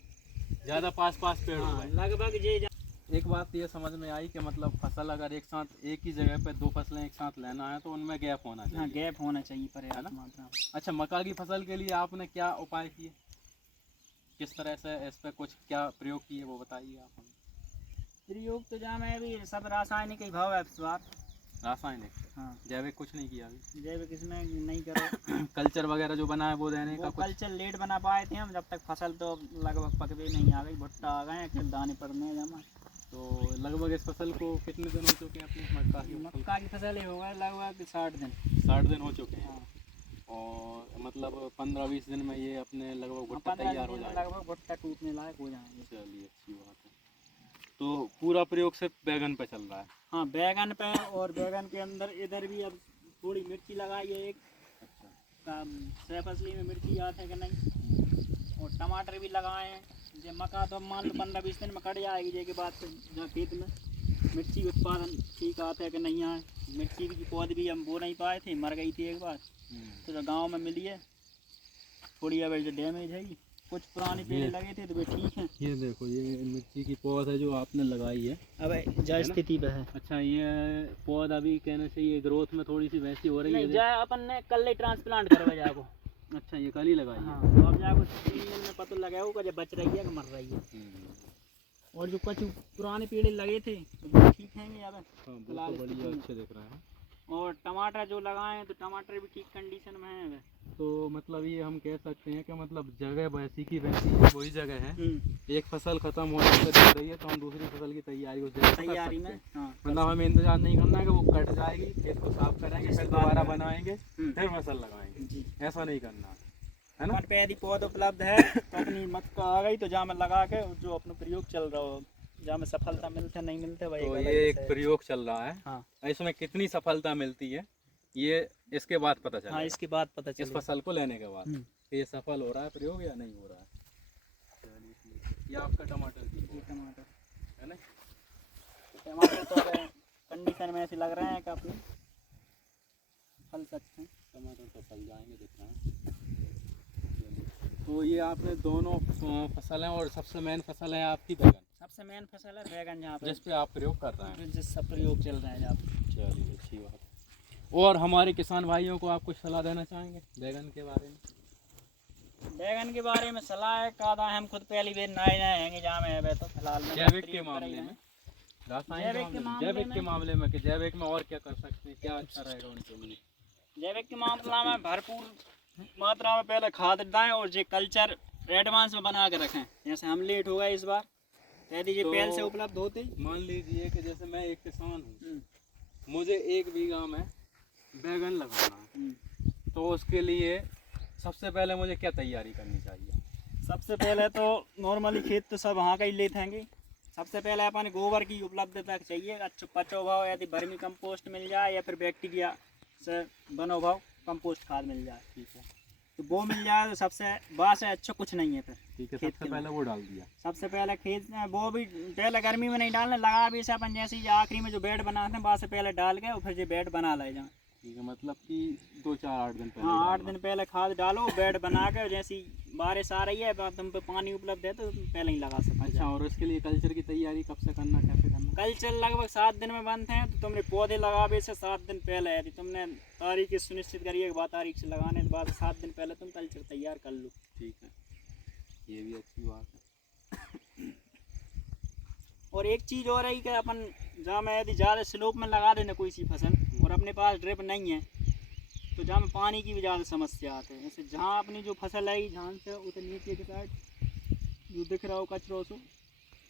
ज़्यादा पास पेड़ हो गए लगभग ये। एक बात ये समझ में आई कि मतलब फसल अगर एक साथ एक ही जगह पे 2 फसलें एक साथ लेना है तो उनमें गैप होना चाहिए। हाँ, गैप होना चाहिए पर्याप्त मात्रा में। अच्छा, मक्का की फसल के लिए आपने क्या उपाय किए, किस तरह से इस पर कुछ क्या प्रयोग किए वो बताइए आप हमें। प्रयोग तो जहाँ में भी सब रासायनिक ही भाव है इस बार। रासायनिक? हाँ, जैविक कुछ नहीं किया अभी? जैविक इसमें नहीं करो। कल्चर वगैरह जो बना है वो देने का? कल्चर लेट बना पाए थे हम, जब तक फसल तो लगभग पक भी नहीं आ गई, भुट्टा आ गए, फिर दाने पड़ने जमा। तो लगभग इस फसल को कितने दिन हो चुके हैं अपनी मक्का की फसल? मक्का की फसल हो गए लगभग 60 दिन। 60 दिन हो चुके हैं। हाँ, और मतलब 15-20 दिन में ये अपने लगभग भुट्टा 15 तैयार हो दिन में जाएगा। लगभग भुट्टा टूटने लायक हो जाएंगे। चलिए अच्छी बात है। तो पूरा प्रयोग सिर्फ बैगन पे चल रहा है? हाँ, बैगन पे, और बैगन के अंदर इधर भी अब थोड़ी मिर्ची लगाई है एक। अच्छा। छह फसली में मिर्ची आते हैं कि नहीं, और टमाटर भी लगाए हैं। जो मक्का तो मान लो 15-20 दिन में कट जाएगी, जे के बाद फिर जहाँ खेत में मिर्ची उत्पादन ठीक आता है कि नहीं आए। मिर्ची की पौध भी हम बो नहीं पाए थे, मर गई थी एक बार, तो जो गाँव में मिली है थोड़ी, अब जो डैमेज है, कुछ पुराने पेड़ लगे थे तो वे ठीक हैं। ये देखो, ये मिर्ची की पौध है जो आपने लगाई है। अब जा स्थिति पे है। अच्छा, ये पौध अभी कहना चाहिए ग्रोथ में थोड़ी सी वैसी हो रही है। नहीं, जा अपन ने कल ही ट्रांसप्लांट करवा जाको। अच्छा, ये कल ही लगाई है। हाँ, तो अब जाको 3 दिन में पता लगा होगा जब बच रही है कि मर रही है। और जो कुछ पुराने पेड़ लगे थे तो वो ठीक हैं अब। हाँ, वो तो बढ़िया अच्छे दिख रहे हैं। और टमाटर जो लगाए हैं तो टमाटर भी ठीक कंडीशन में है। तो मतलब ये हम कह सकते हैं कि मतलब जगह वैसी की वैसी है, वही जगह है। एक फसल खत्म होने से दिख रही है तो हम दूसरी फसल की तैयारी उस जगह पे कर तैयारी सकते में। हैं। हाँ, मतलब हमें इंतजार नहीं करना है कि वो कट जाएगी, खेत को साफ करेंगे, फिर दोबारा बनाएंगे, फिर फसल लगाएंगे। जी, ऐसा नहीं करना है ना। अपन पे यदि पौध उपलब्ध है तो अपनी मक्का आ गई तो जहाँ में लगा के जो अपना प्रयोग चल रहा हो, जहाँ में सफलता मिलते नहीं मिलते वही तो अलग ये एक विषय है। प्रयोग चल रहा है। हाँ, इसमें कितनी सफलता मिलती है ये इसके बाद पता हाँ, चलेगा। इसके बाद पता इस चलेगा। फसल को लेने के बाद हम्म। कि ये सफल हो रहा है प्रयोग या नहीं हो रहा है। ये आपका टमाटर की ये टमाटर है ना। टमाटर तो कंडीशन में ऐसे लग रहे हैं कि अपने फल सकते हैं। टमाटर तो फल जाएंगे दिख रहे हैं। तो ये आपने दोनों फसल हैं और सबसे मेन फसल है आपकी बैगन। सबसे मेन फसल है बैगन, जहाँ पे जिस पे आप प्रयोग कर रहे हैं। जिस सब प्रयोग चल रहा है जहाँ पे। चलिए अच्छी बात है। और हमारे किसान भाइयों को आप कुछ सलाह देना चाहेंगे बैगन के बारे में? बैगन के बारे में सलाह है का हम खुद पहली बार नए नए हैं जहाँ में है, तो फिलहाल में जैविक के मामले में, जैविक के मामले जैविक के मामले में कि जैविक में और क्या कर सकते हैं, क्या अच्छा रहेगा उनके लिए? जैविक के मामला में भरपूर मात्रा में पहले खाद डालें और जो कल्चर एडवांस में बना के रखें। जैसे हम लेट हो गए इस बार, यदि ये तो पहले से उपलब्ध होते। मान लीजिए कि जैसे मैं एक किसान हूँ, मुझे 1 बीघा में बैगन लगाना है, तो उसके लिए सबसे पहले मुझे क्या तैयारी करनी चाहिए? सबसे पहले तो नॉर्मली खेत तो सब वहाँ का ही लेते हैं। सबसे पहले अपन गोबर की उपलब्धता चाहिए, अच्छा पचो भाव, यदि वर्मी कंपोस्ट मिल जाए या फिर बैक्टीरिया से बनो भाव कंपोस्ट खाद मिल जाए, ठीक है, तो वो मिल जाए तो सबसे बात है। अच्छा कुछ नहीं है फिर ठीक है। खेत सबसे पहले वो डाल दिया। सबसे पहले खेत में वो भी पहले गर्मी में नहीं डालना, लगा भी से अपन जैसे ही आखिरी में जो बेड बनाते हैं वहाँ से पहले डाल के और फिर जो बेड बना ले जाए। ठीक है, मतलब कि 2-4-8 दिन पहले। हाँ, 8 दिन पहले खाद डालो, बेड बना के जैसी बारिश आ रही है तुम पे पानी उपलब्ध है तो तुम पहले ही लगा सकते हो। अच्छा, और उसके लिए कल्चर की तैयारी कब से करना, कैसे करना? कल्चर लगभग 7 दिन में बनते हैं, तो तुमने पौधे लगावे से 7 दिन पहले, यदि तुमने तारीख सुनिश्चित करिए बाद तारीख से लगाने के बाद 7 दिन पहले तुम कल्चर तैयार कर लो। ठीक है, ये भी अच्छी बात है। और एक चीज़ और है कि अपन जहाँ में यदि ज़्यादा स्लोप में लगा देना कोई सी फसल और अपने पास ड्रिप नहीं है, तो जहाँ में पानी की भी ज़्यादा समस्या आती है। जैसे जहाँ अपनी जो फसल है जहाँ से उधर नीचे के साइड जो दिख रहा हो कचरा सो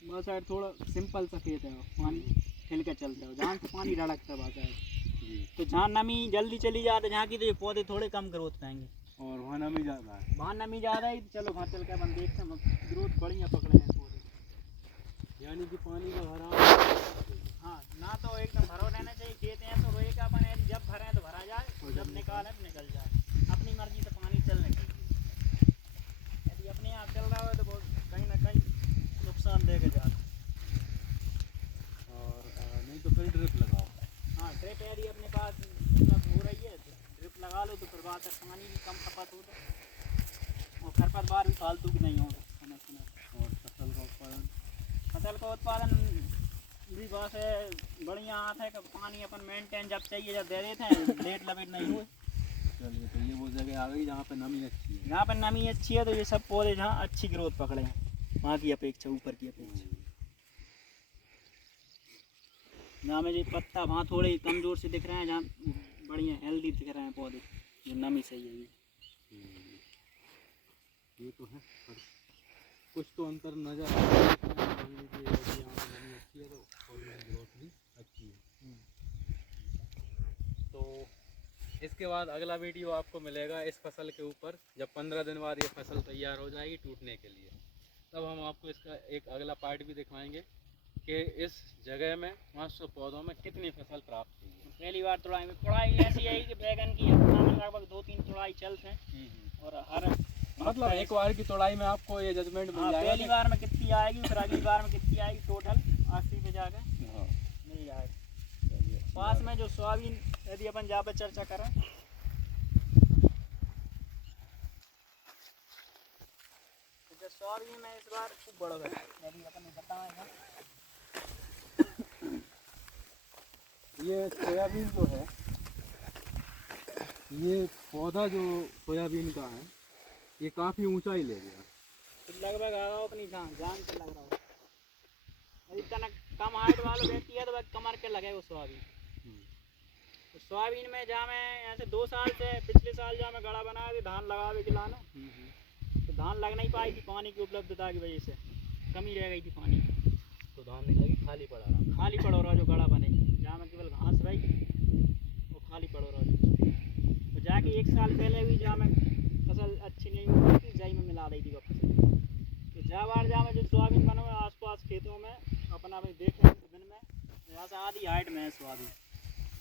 वह साइड थोड़ा सिंपल सा खेत है, पानी हिल के चलता है, जहाँ से पानी रड़कता है वहाँ साइड, तो जहाँ नमी जल्दी चली जाती है जहाँ की, तो ये पौधे थोड़े कम ग्रोथ पाएंगे। और वहाँ नमी ज़्यादा है। वहाँ नमी ज़्यादा है, चलो वहाँ चल के अपन देखते हैं ग्रोथ बढ़िया पकड़े हैं पौधे। यानी कि पानी का भराव। हाँ, ना तो एकदम भरो रहना चाहिए खेत है तो रोए का अपन जब भरें तो भरा जाए और जब निकालें तो निकल जाए, अपनी मर्जी से पानी चलने चाहिए। यदि अपने आप चल रहा हो तो बहुत कहीं ना कहीं नुकसान देगा ज़्यादा। और नहीं तो फिर ड्रिप लगाओ। हाँ, ड्रिप यदि अपने पास उपलब्ध हो रही है तो ड्रिप लगा लो, तो फिर बात है पानी भी कम खपत होता और खरपतवार भी फालतू की नहीं होगा समय समय। और फसल का उत्पादन भी बात है बढ़िया आता है कि पानी अपन मेंटेन जब चाहिए जब दे देते हैं, लेट लपेट नहीं हुए। चलिए, तो ये वो जगह आ गई जहाँ पे नमी अच्छी है। जहाँ पर नमी अच्छी है तो ये सब पौधे जहाँ अच्छी ग्रोथ पकड़े हैं वहाँ की अपेक्षा, ऊपर की अपेक्षा। जहाँ में ये पत्ता वहाँ थोड़े कमज़ोर से दिख रहे हैं, जहाँ बढ़िया हेल्दी दिख रहे हैं पौधे, जो नमी सही है ये तो है, पर कुछ तो अंतर नज़र आ रहा है। मान लीजिए यदि यहाँ नमी अच्छी अच्छी है तो फूल में ग्रोथ भी अच्छी है। तो इसके बाद अगला वीडियो आपको मिलेगा इस फसल के ऊपर, जब 15 दिन बाद ये फसल तैयार हो जाएगी टूटने के लिए, तब हम आपको इसका एक अगला पार्ट भी दिखाएंगे कि इस जगह में 500 पौधों में कितनी फसल प्राप्त हुई है। पहली बार तुड़ाई में तुड़ाई ऐसी है कि बैगन की हफ्ता में लगभग 2-3 तुड़ाई चलते हैं और हर मतलब एक बार की तोड़ाई में आपको ये जजमेंट मिल जाएगा। पहली बार में कितनी आएगी फिर अगली बार में कितनी आएगी, टोटल 80 पे जाकर मिल जाएगा। पास में जो सोयाबीन यदि अपन जहाँ पे चर्चा करें, तो सोयाबीन में इस बार खूब बड़ा है यदि अपन बताएंगे। ये सोयाबीन जो है, ये पौधा जो सोयाबीन का है ये काफ़ी ऊंचाई ले गया। तो लगभग आ रहा हो अपनी जान से लग रहा हो। यदि इतना कम हाइट वाला व्यक्ति है तो वह कमर के लगे वो सोयाबीन। तो सोयाबीन में जहाँ मैं ऐसे 2 साल से पिछले साल जहाँ मैं गड़ा बनाया थी धान लगावे के लाना, तो धान लग नहीं पाई थी पानी की उपलब्धता की वजह से, कमी रह गई थी पानी की, तो धान नहीं लगी, खाली पड़ा रहा। खाली पड़ो रहा जो गड़ा बने, जहाँ में केवल घास रही वो खाली पड़ो रहा जो। तो जाके 1 साल पहले भी जहाँ मैं फसल अच्छी नहीं हुई थी जई में मिला दी थी वो फसल। तो जहाँ में जो सोयाबीन बना हुआ आस पास खेतों में अपना भी देख रहे हैं दिन में, यहाँ से आधी हाइट में है सोयाबीन।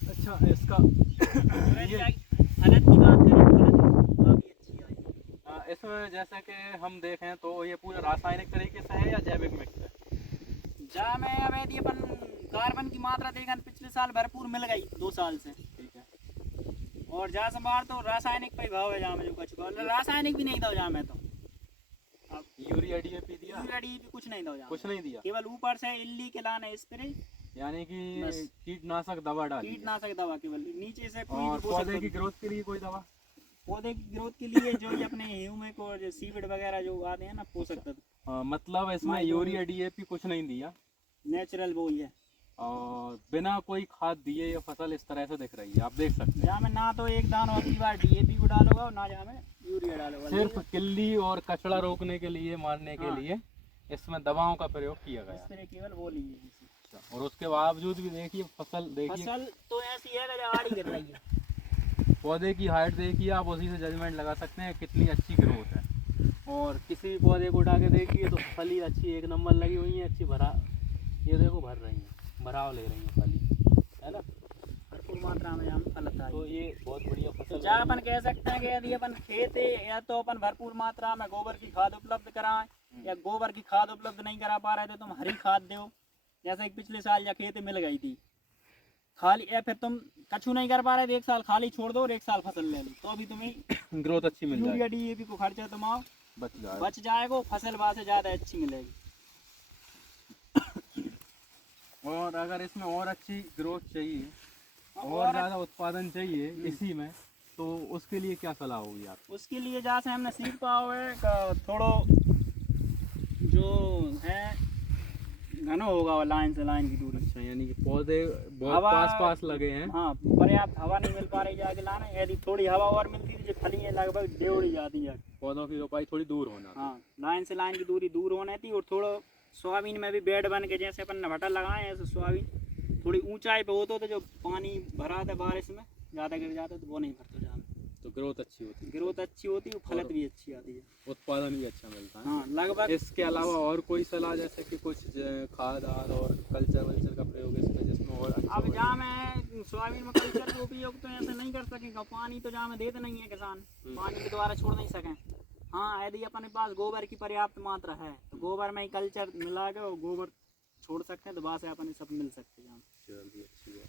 अच्छा, इसका हालत की बात करें काफ़ी अच्छी आई। इसमें जैसे कि हम देखें तो ये पूरा रासायनिक तरीके से है या जैविक मिक्स है? जहाँ में अब यदि अपन कार्बन की मात्रा देखें पिछले साल भरपूर मिल गई 2 साल से, ठीक है। और जहाँ से बाहर तो रासायनिक पे भाव है, जहाँ में जो कछु रासायनिक भी नहीं था जहाँ में, तो यूरिया डीएपी दिया? यूरिया डीएपी कुछ नहीं था, कुछ नहीं दिया, केवल ऊपर से इल्ली के लाने स्प्रे, यानी कि कीटनाशक दवा डाली। कीटनाशक दवा केवल, नीचे से कोई और पौधे की ग्रोथ के लिए कोई दवा? पौधे की ग्रोथ के लिए जो ये अपने ह्यूमिक और जो सीविड वगैरह जो आते हैं ना पोषक तत्व, मतलब इसमें यूरिया डीएपी कुछ नहीं दिया, नेचुरल वो ही है। और बिना कोई खाद दिए ये फसल इस तरह से दिख रही है, आप देख सकते हैं। जहाँ में ना तो एक दाना अगली बार डीएपी को डालोगा और ना जहाँ में यूरिया डालोगा, सिर्फ किल्ली और कचड़ा रोकने के लिए, मारने के लिए इसमें दवाओं का प्रयोग किया गया। स्प्रे केवल वो लीजिए। और उसके बावजूद भी देखिए फसल, देखिए फसल तो ऐसी है कि आड़ी गिर रही है। पौधे की हाइट देखिए, आप उसी से जजमेंट लगा सकते हैं कितनी अच्छी ग्रोथ है। और किसी भी पौधे को उठा के देखिए तो फली अच्छी एक नंबर लगी हुई है, अच्छी भरा, ये देखो भर रही है, भराव ले रही है फली, है ना, भरपूर मात्रा में हम फल आता है। तो ये बहुत बढ़िया फसल। जहाँ अपन कह सकते हैं कि यदि अपन खेत है या तो अपन भरपूर मात्रा में गोबर की खाद उपलब्ध कराएं, या गोबर की खाद उपलब्ध नहीं करा पा रहे थे तुम हरी खाद दो, जैसे कि पिछले साल या खेत मिल गई थी खाली, या फिर तुम कछु नहीं कर पा रहे थे 1 साल खाली छोड़ दो और 1 साल फसल ले लो, तो अभी तुम्हें ग्रोथ अच्छी मिल जाएगी, यूरिया डीएपी को खर्चा तुम्हारा बच जाएगा, फसल वहाँ से ज़्यादा अच्छी मिलेगी। और अगर इसमें और अच्छी ग्रोथ चाहिए और ज़्यादा उत्पादन चाहिए इसी में, तो उसके लिए क्या सलाह होगी आप? उसके लिए जहाँ से हमने सीख पाओ है थोड़ो जो है घना होगा लाइन से लाइन की दूरी। अच्छा, यानी कि पौधे बहुत पास लगे हैं। हाँ, पर्याप्त हवा नहीं मिल पा रही जाके लाना, यदि थोड़ी हवा और मिलती थी जो फली है लगभग डेढ़ी जाती है। पौधों की रोपाई थोड़ी दूर होना। हाँ, लाइन से लाइन की दूरी दूर होनी थी। और थोड़ा सोयाबीन में भी बेड बन के जैसे अपन नभटा लगाए ऐसे सोयाबीन थोड़ी ऊंचाई पे होते तो जो पानी भरा था बारिश में ज़्यादा गिर जाता तो वो नहीं भरता जाना, तो ग्रोथ अच्छी होती है। ग्रोथ अच्छी होती है, फलत भी अच्छी आती है, उत्पादन भी अच्छा मिलता है। हाँ लगभग। इसके अलावा और कोई सलाह, जैसे कि कुछ खाद आर और कल्चर वल्चर का प्रयोग इसमें जिसमें और अच्छा? अब जहाँ मैं सोयाबीन में कल्चर का उपयोग तो ऐसे नहीं कर सकेगा, पानी तो जहाँ में देते नहीं है किसान, पानी के द्वारा छोड़ नहीं सकें। हाँ, यदि अपने पास गोबर की पर्याप्त मात्रा है तो गोबर में ही कल्चर मिला के और गोबर छोड़ सकते हैं, तो वहाँ से अपने सब मिल सकते हैं। चलिए, अच्छी बात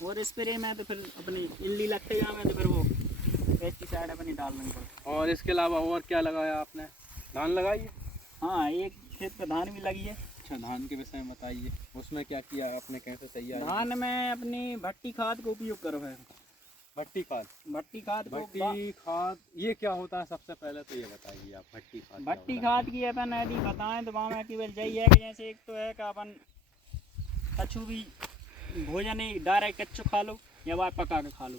है। और स्प्रे में तो फिर अपनी इल्ली लगते जहाँ में तो फिर वो पेस्टिसाइड अपनी डालना ही पड़ता। और इसके अलावा और क्या लगाया आपने? धान लगाई है? हाँ, एक खेत पे धान भी लगी है। अच्छा, धान के विषय में बताइए, उसमें क्या किया आपने, कैसे तैयार? धान में अपनी भट्टी खाद का उपयोग करो है। भट्टी खाद? भट्टी खाद ये क्या होता है? सबसे पहले तो ये बताइए आप, भट्टी खाद। भट्टी खाद की अपन यदि बताएं तो वहाँ में केवल यही है कि जैसे एक तो है कि अपन कछु भी भोजन ही डायरेक्ट कच्चो खा लो या वह पका के खा लो।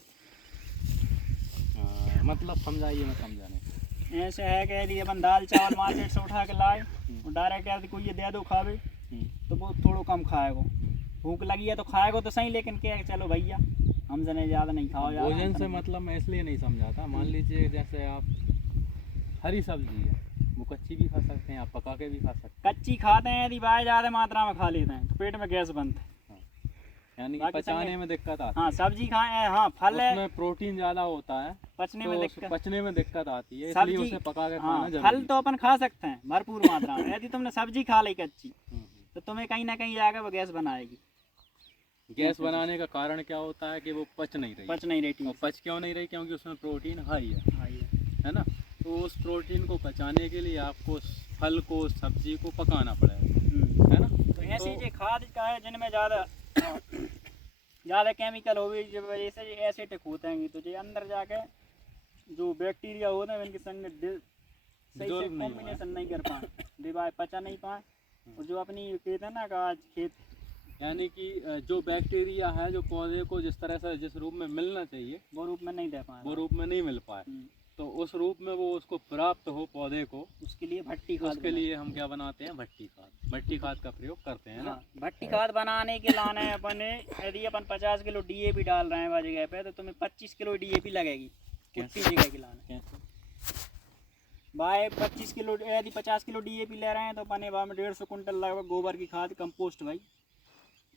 मतलब समझाइए, मैं समझा नहीं। ऐसे है कि यदि अपन दाल चावल मार्केट से उठा के लाए और डायरेक्ट यदि कोई ये दे दो खावे तो वो थोड़ा कम खाएगा। भूख लगी है तो खाएगा तो सही, लेकिन क्या है, चलो भैया हम जने ज़्यादा नहीं खाओ। भोजन से मतलब मैं इसलिए नहीं समझाता, मान लीजिए जैसे आप हरी सब्जी है वो कच्ची भी खा सकते हैं, आप पका के भी खा सकते कच्ची खाते हैं यदि भाई ज़्यादा मात्रा में खा लेते हैं तो पेट में गैस बनता है। हैं, यानी कि बाकी पचाने संगे- में दिक्कत आती हाँ सब्जी खाएं, हाँ फल है, है, उसमें प्रोटीन ज़्यादा होता है पचने तो में उस दिक्कत। पचने में दिक्कत आती है, इसलिए सब्जी उसे पका के हाँ खाना फल जरूरी तो अपन खा सकते हैं भरपूर मात्रा में, यदि तुमने सब्जी खा ली कच्ची है। तो तुम्हें कहीं ना कहीं जाकर वो गैस बनाएगी। गैस बनाने का कारण क्या होता है कि वो पच नहीं रही, पच नहीं रही। और पच क्यों नहीं रही, क्योंकि उसमें प्रोटीन हाई है हाँ ये है ना। तो उस प्रोटीन को पचाने के लिए आपको फल को, सब्जी को पकाना पड़ेगा, है ना। तो ऐसी जो खाद का है जिनमें ज़्यादा केमिकल हो गई, जब वजह से एसिडिक होते हैं, तो ये अंदर जाके जो बैक्टीरिया होते हैं इनके संग सही से Dissolve नहीं कॉम्बिनेशन नहीं कर पाए, डिवाइड पचा नहीं पाए, और जो अपनी कहते हैं ना कि आज खेत यानी कि जो बैक्टीरिया है जो पौधे को जिस तरह से जिस रूप में मिलना चाहिए वो रूप में नहीं दे पाए, वो रूप में नहीं मिल पाए, तो उस रूप में वो उसको प्राप्त हो पौधे को, उसके लिए भट्टी खाद उसके लिए हम क्या बनाते हैं, भट्टी खाद। भट्टी खाद का प्रयोग करते हैं ना। हाँ, भट्टी खाद बनाने के लाने अपन यदि अपन 50 किलो DAP डाल रहे हैं वह जगह पे, तो तुम्हें 25 किलो DAP लगेगी उतनी जगह के लाने। भाई 25 किलो यदि 50 किलो DAP ले रहे हैं तो अपन वहाँ में 150 कुंटल लगभग गोबर की खाद कंपोस्ट भाई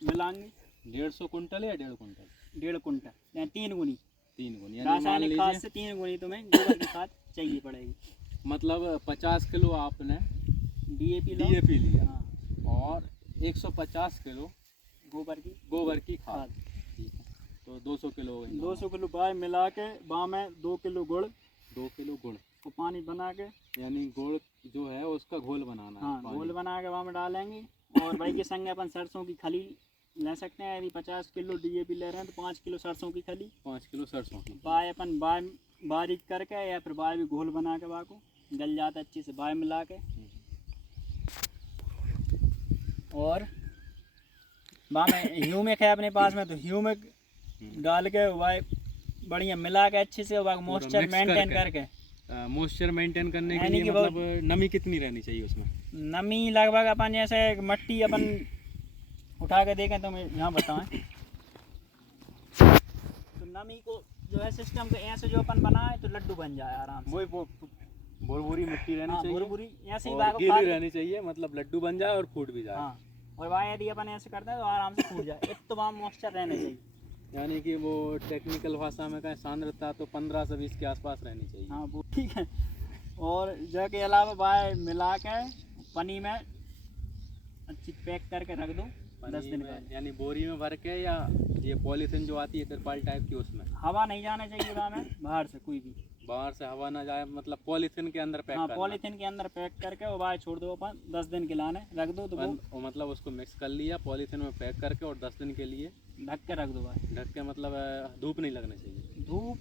मिलाएंगे। 150 कुंटल या 1.5 कुंटल? 1.5 कुंटल यानी 3 गुनी 3 गुनी, यानी मान रासायनिक खाद लीजिए से 3 गुनी तुम्हें गोबर की खाद चाहिए पड़ेगी। मतलब 50 किलो आपने DAP लो, DAP लिया हाँ, और 150 किलो गोबर की खाद, खाद, ठीक है, तो 200 किलो हो गई। 200 किलो बाय मिला के वहाँ में 2 किलो गुड़ 2 किलो गुड़, को पानी बना के, यानी गुड़ जो है उसका घोल बनाना है, हाँ पानी। घोल बना के वहाँ में डालेंगे। और भाई के संग अपन सरसों की खली ले सकते हैं, यदि 50 किलो DAP ले रहे हैं तो 5 किलो सरसों की खली 5 किलो सरसों की। बाय अपन बाय बारीक करके या फिर बाय भी घोल बना के को गल जाता है अच्छे से, बाय मिला के और वहाँ में ह्यूमिक है अपने पास में, तो ह्यूमिक डाल के बाय बढ़िया मिला के अच्छे से वहाँ मॉइस्चर mix मेंटेन करके। करके। मॉइस्चर मेंटेन करने के यानी लिए कि वो- मतलब नमी कितनी रहनी चाहिए उसमें? नमी लगभग अपन जैसे मट्टी अपन उठा के देखें तो मैं यहाँ बताएं, तो नमी को जो है सिस्टम के ऐसे जो अपन बनाए तो लड्डू बन जाए आराम से। वही भुरभुरी मिट्टी रहनी हाँ चाहिए, बुरी ऐसे ही और बागो गीली रहनी चाहिए, मतलब लड्डू बन जाए और फूट भी जाए। हाँ, और वहाँ यदि अपन ऐसे करते हैं तो आराम से फूट जाए, एक तो वहाँ मॉइस्चर रहना चाहिए। यानी कि वो टेक्निकल भाषा में कहें सांद्रता तो 15 से 20 के आसपास रहनी चाहिए। हाँ वो ठीक है। और जो के अलावा बाय मिला के पनी में अच्छी पैक करके रख दो 10 दिन में, बाद। यानी बोरी में भर के, या ये पॉलीथीन जो आती है तिरपाल टाइप की, उसमें हवा नहीं जाना चाहिए वहाँ में बाहर से कोई भी, बाहर से हवा ना जाए, मतलब पॉलीथीन के अंदर पैक हाँ करना। पॉलीथीन के अंदर पैक करके वो बाहर छोड़ दो अपन 10 दिन के लाने रख दो, तो वो और मतलब उसको मिक्स कर लिया पॉलीथीन में पैक करके, और 10 दिन के लिए ढक के रख दो भाई। ढक के, मतलब धूप नहीं लगना चाहिए, धूप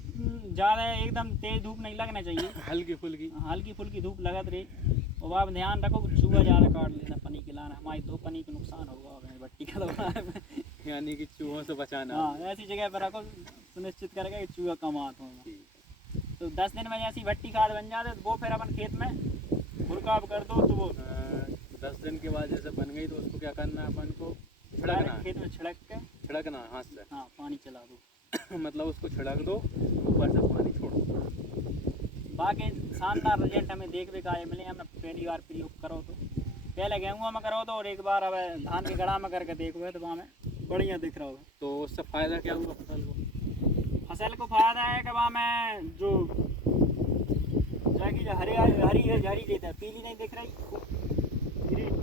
ज़्यादा एकदम तेज धूप नहीं लगना चाहिए, हल्की फुल्की। हल्की फुल्की धूप लगत रही। और आप ध्यान रखो कि चूहा ज़्यादा काट लेना पनी के लाना, हमारी 2 पनी को नुकसान होगा हमें भट्टी का लगाने में। यानी कि चूहों से बचाना। हाँ ऐसी जगह पर रखो सुनिश्चित करके कि चूहा कम आते होगा। ठीक। तो 10 दिन में जैसी भट्टी खाद बन जाते तो वो फिर अपन खेत में भुरकाव कर दो, तो वो 10 दिन के बाद जैसे बन गई तो उसको क्या करना है, अपन को छिड़कना है, खेत में छिड़क के, छिड़कना है हाथ से। हाँ पानी चला दो, मतलब उसको छिड़क दो, ऊपर से पानी छोड़ दो। बाकी शानदार रिजल्ट हमें देखने का ये मिले। हमने पहली बार प्रयोग करो तो पहले गेहूँ में करो तो, और एक बार अब धान के गड़ा में करके देखो तो वहाँ में बढ़िया दिख रहा होगा। तो उससे फायदा क्या हुआ फसल को? फसल को फायदा है कि वहाँ में जो जाएगी हरी हरी हरी देता है, पीली नहीं दिख रही, ग्रीन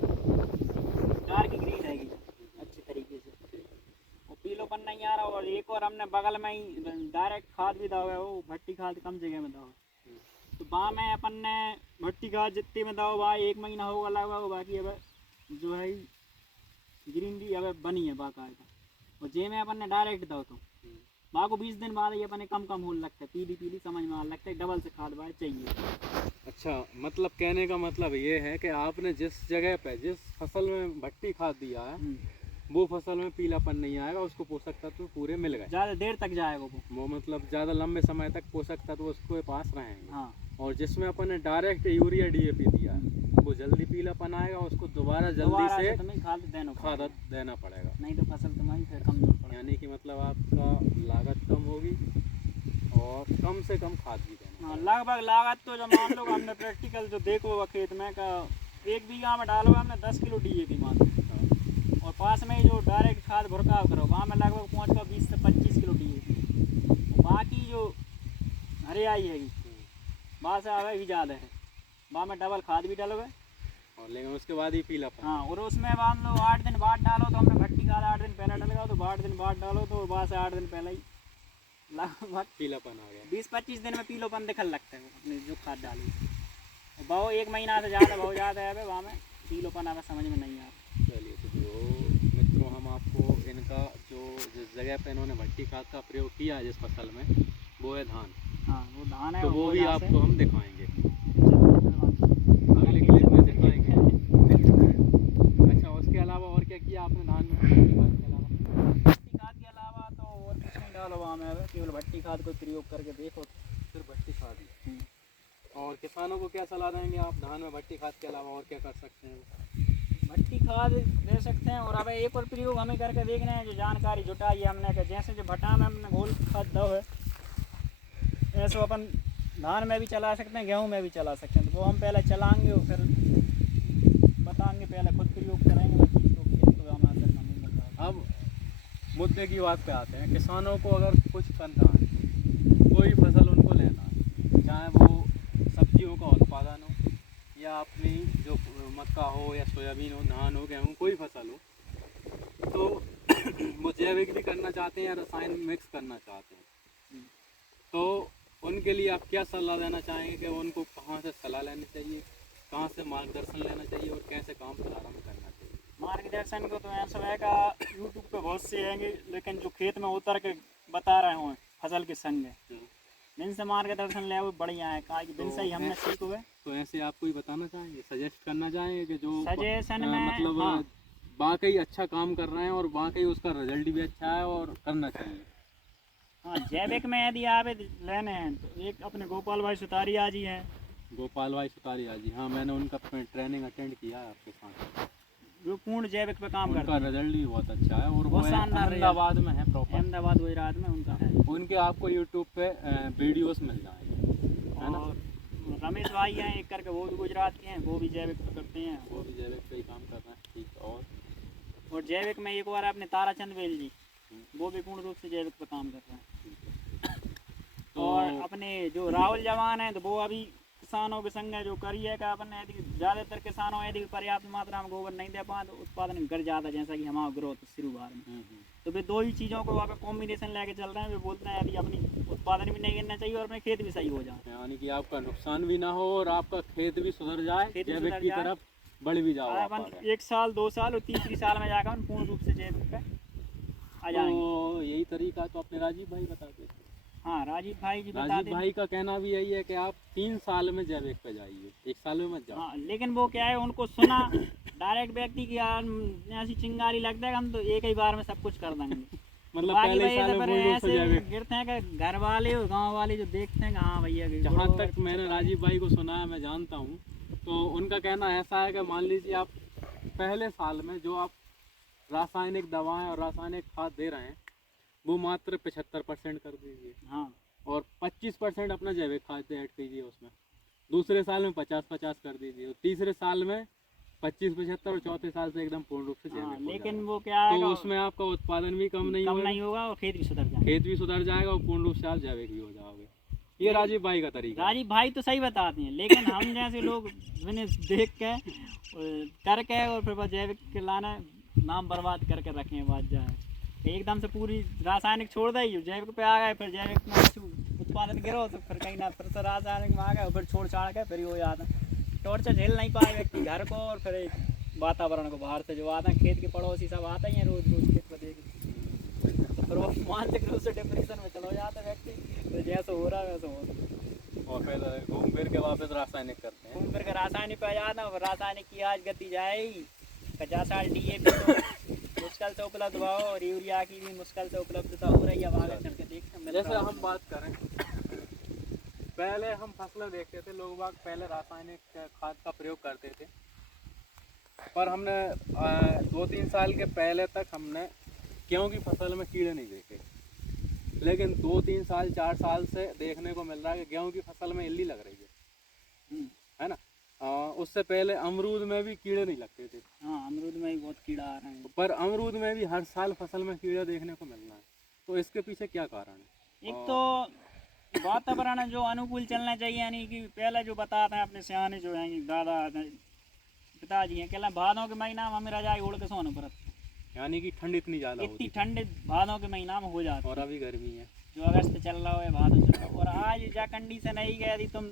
डार्क ग्रीन रहेगी अच्छी तरीके से, और पीलोपन नहीं आ रहा। और एक और हमने बगल में ही डायरेक्ट खाद भी दावा है, वो भट्टी खाद कम जगह में दावा, तो वहाँ में अपन ने भट्टी खाद जितने में दावा वहाँ 1 महीना होगा लगभग, बाकी अब जो है ग्रीन भी अब बनी है बाकायदा। और जे में अपन ने डायरेक्ट दाव तो वहाँ को 20 दिन बाद ही अपने कम होने लगता है, पीली पीली समझ में आने लगता है, डबल से खाद बाय चाहिए। अच्छा, मतलब कहने का मतलब ये है कि आपने जिस जगह पे जिस फसल में भट्टी खाद दिया है वो फसल में पीलापन नहीं आएगा, उसको पोषक तत्व पूरे मिल गए, ज़्यादा देर तक जाएगा वो मतलब ज़्यादा लंबे समय तक पोषक तत्व उसके पास रहेंगे। हाँ, और जिसमें अपन ने डायरेक्ट यूरिया DAP दिया है वो जल्दी पीलापन आएगा, उसको दोबारा जल्दी से तुम्हें खाद देना पड़ेगा, नहीं तो फसल तुम्हारी फिर कमजोर पड़ेगी। यानी कि मतलब आपका लागत कम होगी और कम से कम खाद भी देना। हाँ, लगभग लागत तो जब मान लो हमने प्रैक्टिकल जो देखो होगा खेत में का 1 बीघा में डालोगे हमने 10 किलो DAP मान लो, और पास में ही जो डायरेक्ट खाद भुरकाव करो वहाँ में लगभग पहुँचेगा 20 से 25 किलो DAP। बाकी जो हरियाई है वहाँ से आवे भी ज़्यादा है, वहाँ में डबल खाद भी डालोगे और लेकिन उसके बाद ही पीलापन। हाँ, और उसमें मान लो 8 दिन बाद डालो तो हमने भट्टी खाद 8 दिन पहले डालेगा, तो 8 दिन बाद डालो तो वहाँ से 8 दिन पहले ही लगभग पीलापन आ गया। 20-25 दिन में पीलोपन दिखने लगता है अपने जो खाद डाली। और बहु 1 महीना से ज़्यादा बहुत ज़्यादा है वहाँ में पीलोपन हमें समझ में नहीं आ रहा। चलिए तो जो मित्रों हम आपको इनका जो जिस जगह पे इन्होंने भट्टी खाद का प्रयोग किया है जिस फसल में वो है धान, हाँ वो धान है, तो वो भी आपको हम दिखाएंगे अगले चलिए क्लिप में दिखाएंगे। अच्छा, उसके अलावा और क्या किया आपने धान में भट्टी खाद के अलावा? भट्टी खाद के अलावा तो और कुछ नहीं डालो वहाँ में, अब केवल भट्टी खाद को प्रयोग करके देखो। सिर्फ भट्टी खाद ही। और किसानों को क्या सलाह देंगे आप धान में भट्टी खाद के अलावा और क्या कर सकते हैं? भट्टी खाद दे सकते हैं, और अब एक और प्रयोग हमें करके देखना है, जो जानकारी जुटाई है हमने कि जैसे जो भट्टा में हमने घोल खाद दो है ऐसे अपन धान में भी चला सकते हैं, गेहूं में भी चला सकते हैं। तो वो हम पहले चलाएंगे और फिर बताएंगे, पहले खुद प्रयोग करेंगे वो चीज़ को, खेत को हमारे अंदर नहीं मिल रहा। अब मुद्दे की बात पे आते हैं। किसानों को अगर कुछ करना है, कोई फसल उनको लेना है, चाहे वो सब्जियों का उत्पादन हो या अपनी जो मक्का हो या सोयाबीन हो, धान हो, गेहूँ, कोई फसल हो, तो वो जैविक भी करना चाहते हैं या रसायन मिक्स करना चाहते हैं, तो उनके लिए आप क्या सलाह देना चाहेंगे कि उनको कहाँ से सलाह लेनी चाहिए, कहाँ से मार्गदर्शन लेना चाहिए और कैसे काम प्रारंभ करना चाहिए? मार्गदर्शन को तो ऐसा है का यूट्यूब पे बहुत से आएंगे, लेकिन जो खेत में उतर के बता रहे हों फसल के संग जिनसे मार्गदर्शन ले वो बढ़िया है, कहा कि दिन से ही हमने सीख हुए। तो ऐसे आप कोई बताना चाहेंगे, सजेस्ट करना चाहेंगे कि जो सजेशन में मतलब हाँ, वाकई अच्छा काम कर रहे हैं और वाकई उसका रिजल्ट भी अच्छा है और करना चाहिए? हाँ, जैविक में यदि आप लेने हैं तो एक अपने गोपाल भाई सुतारिया जी हैं। गोपाल भाई सुतारिया जी, हाँ मैंने उनका ट्रेनिंग अटेंड किया है आपके साथ, जो पूर्ण जैविक पे काम करते उनका हैं। रिजल्ट भी बहुत अच्छा है और वो बहुत शानदार अहमदाबाद में है प्रॉपर, अहमदाबाद गुजरात में उनका है। उनके आपको यूट्यूब पे वीडियोस मिल जाएंगे, है ना? और रमेश भाई हैं एक करके, वो भी गुजरात के हैं, वो भी जैविक पे करते हैं। वो भी जैविक पे ही काम कर रहे हैं, ठीक। और जैविक में एक बार आपने ताराचंद बेल जी, वो भी पूर्ण रूप से जैविक पे काम कर रहे हैं। और अपने जो राहुल जवान हैं तो वो अभी किसानों के संग जो करिए का अपन यदि ज़्यादातर किसानों यदि पर्याप्त मात्रा में गोबर नहीं दे पाए तो उत्पादन घट जाता है, जैसा कि हमारा ग्रोथ शुरुआत में। तो वे दो ही चीज़ों को वहाँ पे कॉम्बिनेशन लेके चल रहे हैं। वे बोलते हैं यदि अपनी उत्पादन भी नहीं करना चाहिए और अपने खेत भी सही हो जाए, यानी कि आपका नुकसान भी ना हो और आपका खेत भी सुधर जाए, जैविक की तरफ बढ़ भी जाओ आप अपन आगे। 1 साल 2 साल और तीसरी साल में जाकर हम पूर्ण रूप से जैविक पे आ जाएंगे। तो यही तरीका तो अपने राजीव भाई बताते थे। हाँ, राजीव भाई जी बता राजीव दें। भाई का कहना भी यही है कि आप 3 साल में जैविक पे जाइए, 1 साल में मत जाओ। हाँ, लेकिन वो क्या है, उनको सुना डायरेक्ट व्यक्ति की ऐसी चिंगारी लगता है कि हम तो एक ही बार में सब कुछ कर देंगे। मतलब बाकी पहले भाई साल में ऐसे पूर्ण रूप से जैविक। गिरते हैं कि घर वाले और गांव वाले जो देखते हैं कि हाँ भैया, जहाँ तक मैंने राजीव भाई को सुना है, मैं जानता हूँ, तो उनका कहना ऐसा है कि मान लीजिए आप पहले साल में जो आप रासायनिक दवाएं और रासायनिक खाद दे रहे हैं वो मात्र 75% कर दीजिए, हाँ, और 25% अपना जैविक खाद ऐड कीजिए उसमें। दूसरे साल में 50-50 कर दीजिए, और तीसरे साल में 25-75, और चौथे साल से एकदम पूर्ण रूप से हाँ, जैविक हो लेकिन जाएगा। वो क्या है, तो उसमें आपका उत्पादन भी कम नहीं होगा और खेत भी सुधर जाएगा। खेत भी सुधर जाएगा और पूर्ण रूप से आप जैविक भी हो जाओगे। ये राजीव भाई का तरीका। राजीव भाई तो सही बताते हैं, लेकिन हम जैसे लोग मैंने देख के करके और फिर जैविक के लाना नाम बर्बाद करके रखे बात जाए, एकदम से पूरी रासायनिक छोड़ दी, जैविक पे आ गए, फिर जैविक में उत्पादन गिरो तो फिर कहीं ना फिर से रासायनिक में आ गए, फिर छोड़ छाड़ के फिर हो जाता है। टॉर्चर झेल नहीं पाए व्यक्ति घर को और फिर एक वातावरण को, बाहर से जो आते हैं खेत के पड़ोसी सब आते ही हैं रोज खेत पर देख, तो फिर वो मानसिक रूप से डिप्रेशन में चलो जाते हैं व्यक्ति, तो जैसे हो रहा है वैसे हो, और फिर घूम फिर के वापस रासायनिक करते हैं। घूम फिर के रासायनिक पे आ जाता है, और रासायनिक की आज गति जाएगी 50 साल। DAP तो मुश्किल से उपलब्ध हुआ और यूरिया की भी मुश्किल से उपलब्धता हो रही है। अब आगे चल के देखते हैं। जैसे हम बात करें पहले हम फसलें देखते थे, लोग बाग पहले रासायनिक खाद का प्रयोग करते थे, पर हमने 2-3 साल के पहले तक हमने गेहूं की फसल में कीड़े नहीं देखे। लेकिन 2-3 साल 4 साल से देखने को मिल रहा है कि गेहूं की फसल में इल्ली लग रही है ना। उससे पहले अमरूद में भी कीड़े नहीं लगते थे। हाँ, अमरूद में भी बहुत कीड़ा आ रहा है। पर अमरूद में भी हर साल फसल में कीड़ा देखने को मिल रहा है, तो इसके पीछे क्या कारण है? एक तो वातावरण जो अनुकूल चलना चाहिए, यानी कि पहले जो बताते हैं अपने सियाने जो हैं दादा पिताजी हैं, कहला भादों के महीना में हमें रजाई ओढ़ के सोने पड़त, यानी कि ठंड इतनी ज़्यादा इतनी होती ठंड भादों के महीना में हो जाती और अभी गर्मी है जो अगस्त चल रहा है भादों चल रहा है। और आज जा कंडीशन नहीं गया यदि तुम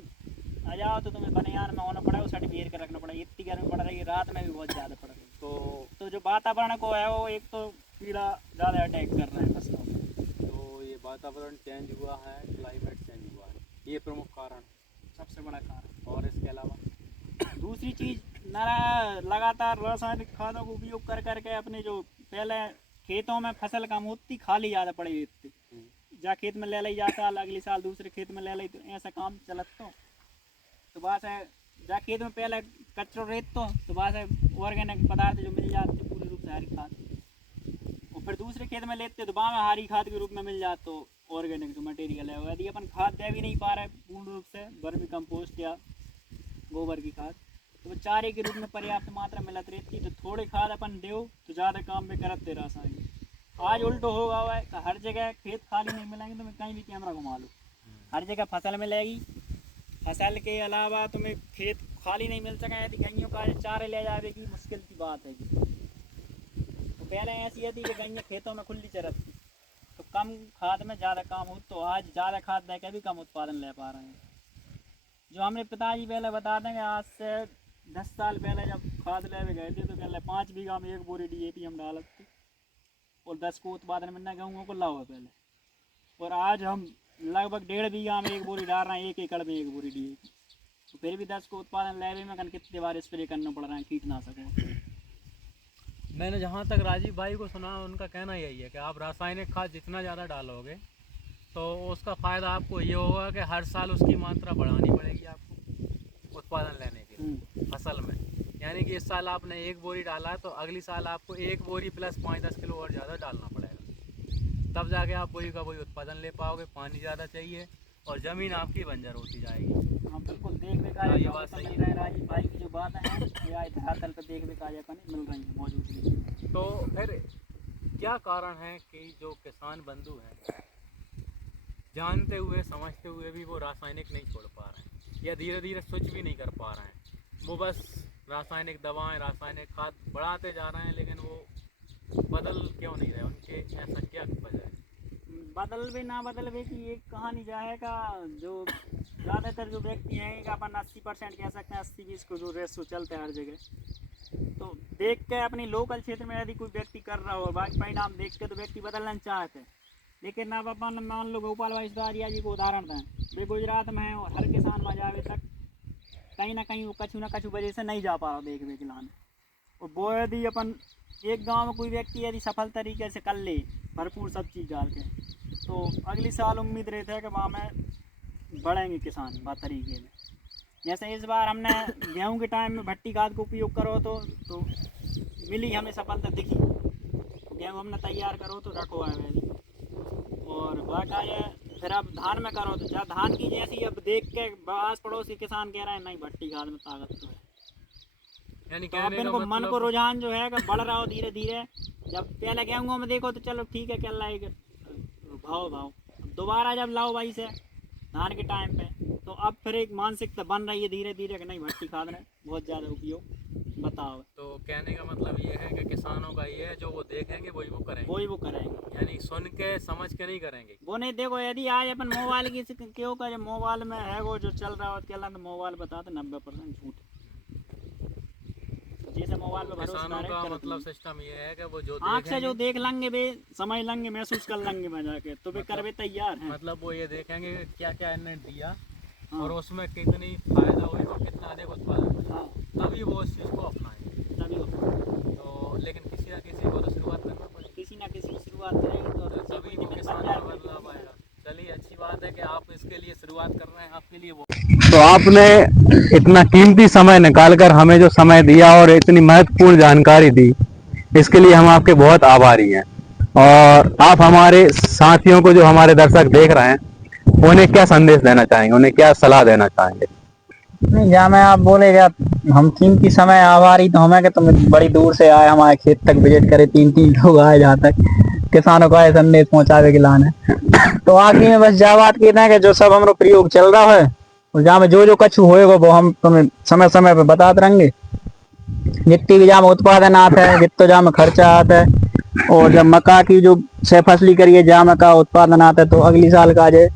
आ जाओ तो तुम्हें बनियान में होना पड़ेगा, शर्ट घेर कर रखना पड़ेगा, इतनी गर्मी पड़ रही है, रात में भी बहुत ज़्यादा पड़ रही है। तो जो वातावरण को है वो एक तो कीड़ा ज़्यादा अटैक कर रहे हैं फसलों में। तो ये वातावरण चेंज हुआ है, क्लाइमेट चेंज हुआ है, ये प्रमुख कारण, सबसे बड़ा कारण। और इसके अलावा दूसरी चीज़ लगातार रासायनिक खादों का उपयोग कर करके अपने जो पहले खेतों में फसल कम होती, खाली ज़्यादा पड़ी रहती, जा खेत में ले ली जा साल, अगले साल दूसरे खेत में ले ली, तो ऐसा काम चलत तो बस है जा खेत में पहले कचरो रेत तो बस है ऑर्गेनिक पदार्थ जो मिल जाते पूरे रूप से हरी खाद, और फिर दूसरे खेत में लेते तो वहाँ में हरी खाद के रूप में मिल जाता तो ऑर्गेनिक जो मटेरियल है। यदि अपन खाद दे भी नहीं पा रहे पूर्ण रूप से, वर्मी कंपोस्ट या गोबर की खाद, तो चारे के रूप में पर्याप्त मात्रा में मिलत रहती, तो थोड़े खाद अपन दो तो ज़्यादा काम में करते रासायनिक। आज उल्टो होगा हुआ है कि हर जगह खेत खाली नहीं मिलेंगे, तुम्हें कहीं भी कैमरा घुमा लो, हर जगह फसल मिलेगी, फसल के अलावा तुम्हें खेत खाली नहीं मिल सका, यदि गैयों का चारे ले जावे की मुश्किल की बात है। तो पहले ऐसी थी कि गैया खेतों में खुली चरती, तो कम खाद में ज़्यादा काम हो, तो आज ज़्यादा खाद दे के भी कम उत्पादन ले पा रहे हैं। जो हमारे पिताजी पहले बता देंगे, आज से 10 साल पहले जब खाद ले गए थे तो कहले 5 बीघा में 1 बोरी DAP हम डालते थे और 10 को उत्पादन मिलना गेहूँ को लाओ पहले, और आज हम लगभग 1.5 बीघा में 1 बोरी डाल रहे हैं, 1 एकड़ में 1 बोरी DAP, तो फिर भी 10 को उत्पादन लेवे में कितने बार स्प्रे करना पड़ रहा है कीटनाशकों। मैंने जहाँ तक राजीव भाई को सुना, उनका कहना यही है कि आप रासायनिक खाद जितना ज़्यादा डालोगे तो उसका फ़ायदा आपको ये होगा कि हर साल उसकी मात्रा बढ़ानी पड़ेगी आपको उत्पादन लेने के लिए फसल में। यानी कि इस साल आपने 1 बोरी डाला तो अगली साल आपको 1 बोरी प्लस 5-10 किलो और ज़्यादा डालना पड़ेगा, तब जाके आप वही का वही उत्पादन ले पाओगे। पानी ज़्यादा चाहिए और ज़मीन आपकी बंजर होती जाएगी। हाँ बिल्कुल, देखने का ये बात सही है। राजीव भाई की जो बात है ये आज धरातल पर देखने का मिल रही है मौजूद। तो फिर क्या कारण है कि जो किसान बंधु हैं जानते हुए समझते हुए भी वो रासायनिक नहीं छोड़ पा रहे हैं, या धीरे धीरे स्विच भी नहीं कर पा रहे हैं, वो बस रासायनिक दवाएं रासायनिक खाद बढ़ाते जा रहे हैं, लेकिन वो बदल क्यों नहीं रहे? उनके ऐसा क्या वजह है? बदल भी ना बदल भी की एक कहानी जाएगा। जो ज़्यादातर जो व्यक्ति हैं अपन 80% कह सकते हैं, 80-20 को जो रेशो चलते हैं हर जगह, तो देख के अपनी लोकल क्षेत्र में यदि कोई व्यक्ति कर रहा हो, बाकी परिणाम देख के तो व्यक्ति बदलना चाहते हैं। लेकिन अब अपन मान लो गोपाल भाई सुधारिया जी को उदाहरण दें, वे गुजरात में हैं और हर किसान मजावे तक कहीं ना कहीं वो कछु ना कछु वजह से नहीं जा पा रहा देख के लाने, और वो यदि अपन एक गांव में कोई व्यक्ति यदि सफल तरीके से कर ले भरपूर सब चीज़ डाल के, तो अगली साल उम्मीद रहता है कि वहाँ में बढ़ेंगे किसान बात तरीके में। जैसे इस बार हमने गेहूं के टाइम में भट्टी खाद का उपयोग करो तो मिली हमें सफलता दिखी, गेहूं हमने तैयार करो तो रखो है, और बाकाया फिर अब धान में करो तो जब धान की जैसी अब देख के आस पड़ोसी किसान कह रहे हैं नहीं भट्टी खाद में ताकत तो है। यानी तो अब इनको मन को रुझान जो है कि बढ़ रहा हो धीरे धीरे। जब पहले गेहूँ में देखो तो चलो ठीक है क्या लाएगा भाव दोबारा जब लाओ भाई से धान के टाइम पे, तो अब फिर एक मानसिकता बन रही है धीरे धीरे कि नहीं भट्टी खाद में बहुत ज़्यादा उपयोग। बताओ, तो कहने का मतलब ये है कि किसानों का ये है जो वो देखेंगे वही वो करेंगे, यानी सुन के समझ के नहीं करेंगे। वो नहीं देखो यदि आज अपन मोबाइल की क्यों का मोबाइल में है वो जो चल रहा है क्या तो मोबाइल बताते 90% झूठ, जैसे मोबाइल पे भरोसा किसानों का मतलब सिस्टम ये है कि वो जो आँख से जो देख लेंगे वे समझ लेंगे महसूस कर लेंगे में जाके, तो वे करवे तैयार हैं। मतलब वो ये देखेंगे क्या क्या इन्होंने दिया और उसमें कितनी फायदा हुई और कितना अधिक उत्पादन, तभी वो उस चीज़ को अपनाएंगे तभी। तो लेकिन किसी ना किसी को तो शुरुआत करना पड़ेगी, किसी ना किसी की शुरुआत करेगी तो तभी वो किसान का बदलाव आएगा। चलिए अच्छी बात है कि आप इस उसके लिए शुरुआत कर रहे हैं आपके लिए। तो आपने इतना कीमती समय निकालकर हमें जो समय दिया और इतनी महत्वपूर्ण जानकारी दी, इसके लिए हम आपके बहुत आभारी हैं। और आप हमारे साथियों को, जो हमारे दर्शक देख रहे हैं, उन्हें क्या संदेश देना चाहेंगे, उन्हें क्या सलाह देना चाहेंगे? नहीं, जहाँ मैं आप बोलेगा हम कीमती समय आभारी तो हमें कि तुम बड़ी दूर से आए, हमारे खेत तक विजिट करे, 3 लोग आए जहाँ तक किसानों को आए संदेश पहुंचावे के लाने। तो आखिर में बस जा बात कहते हैं कि जो सब हमारा प्रयोग चल रहा है और जहाँ में जो कछु होएगा वो हम तुम्हें समय समय पे बताते रहेंगे। जितनी भी जहाँ में उत्पादन आता है, जितना जहाँ में खर्चा आता है, और जब मक्का की जो छह फसली करिए जहाँ मक्का उत्पादन आता है तो अगली साल का जे,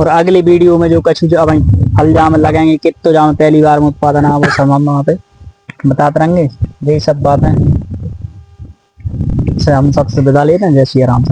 और अगली वीडियो में जो कछु जो अब फल जहाँ में लगाएंगे, कितना जहाँ में पहली बार में उत्पादन आ, वो सब हम वहाँ पे बताते रहेंगे। यही सब बातें से हम सबसे विदा लेते हैं। जय श्री राम।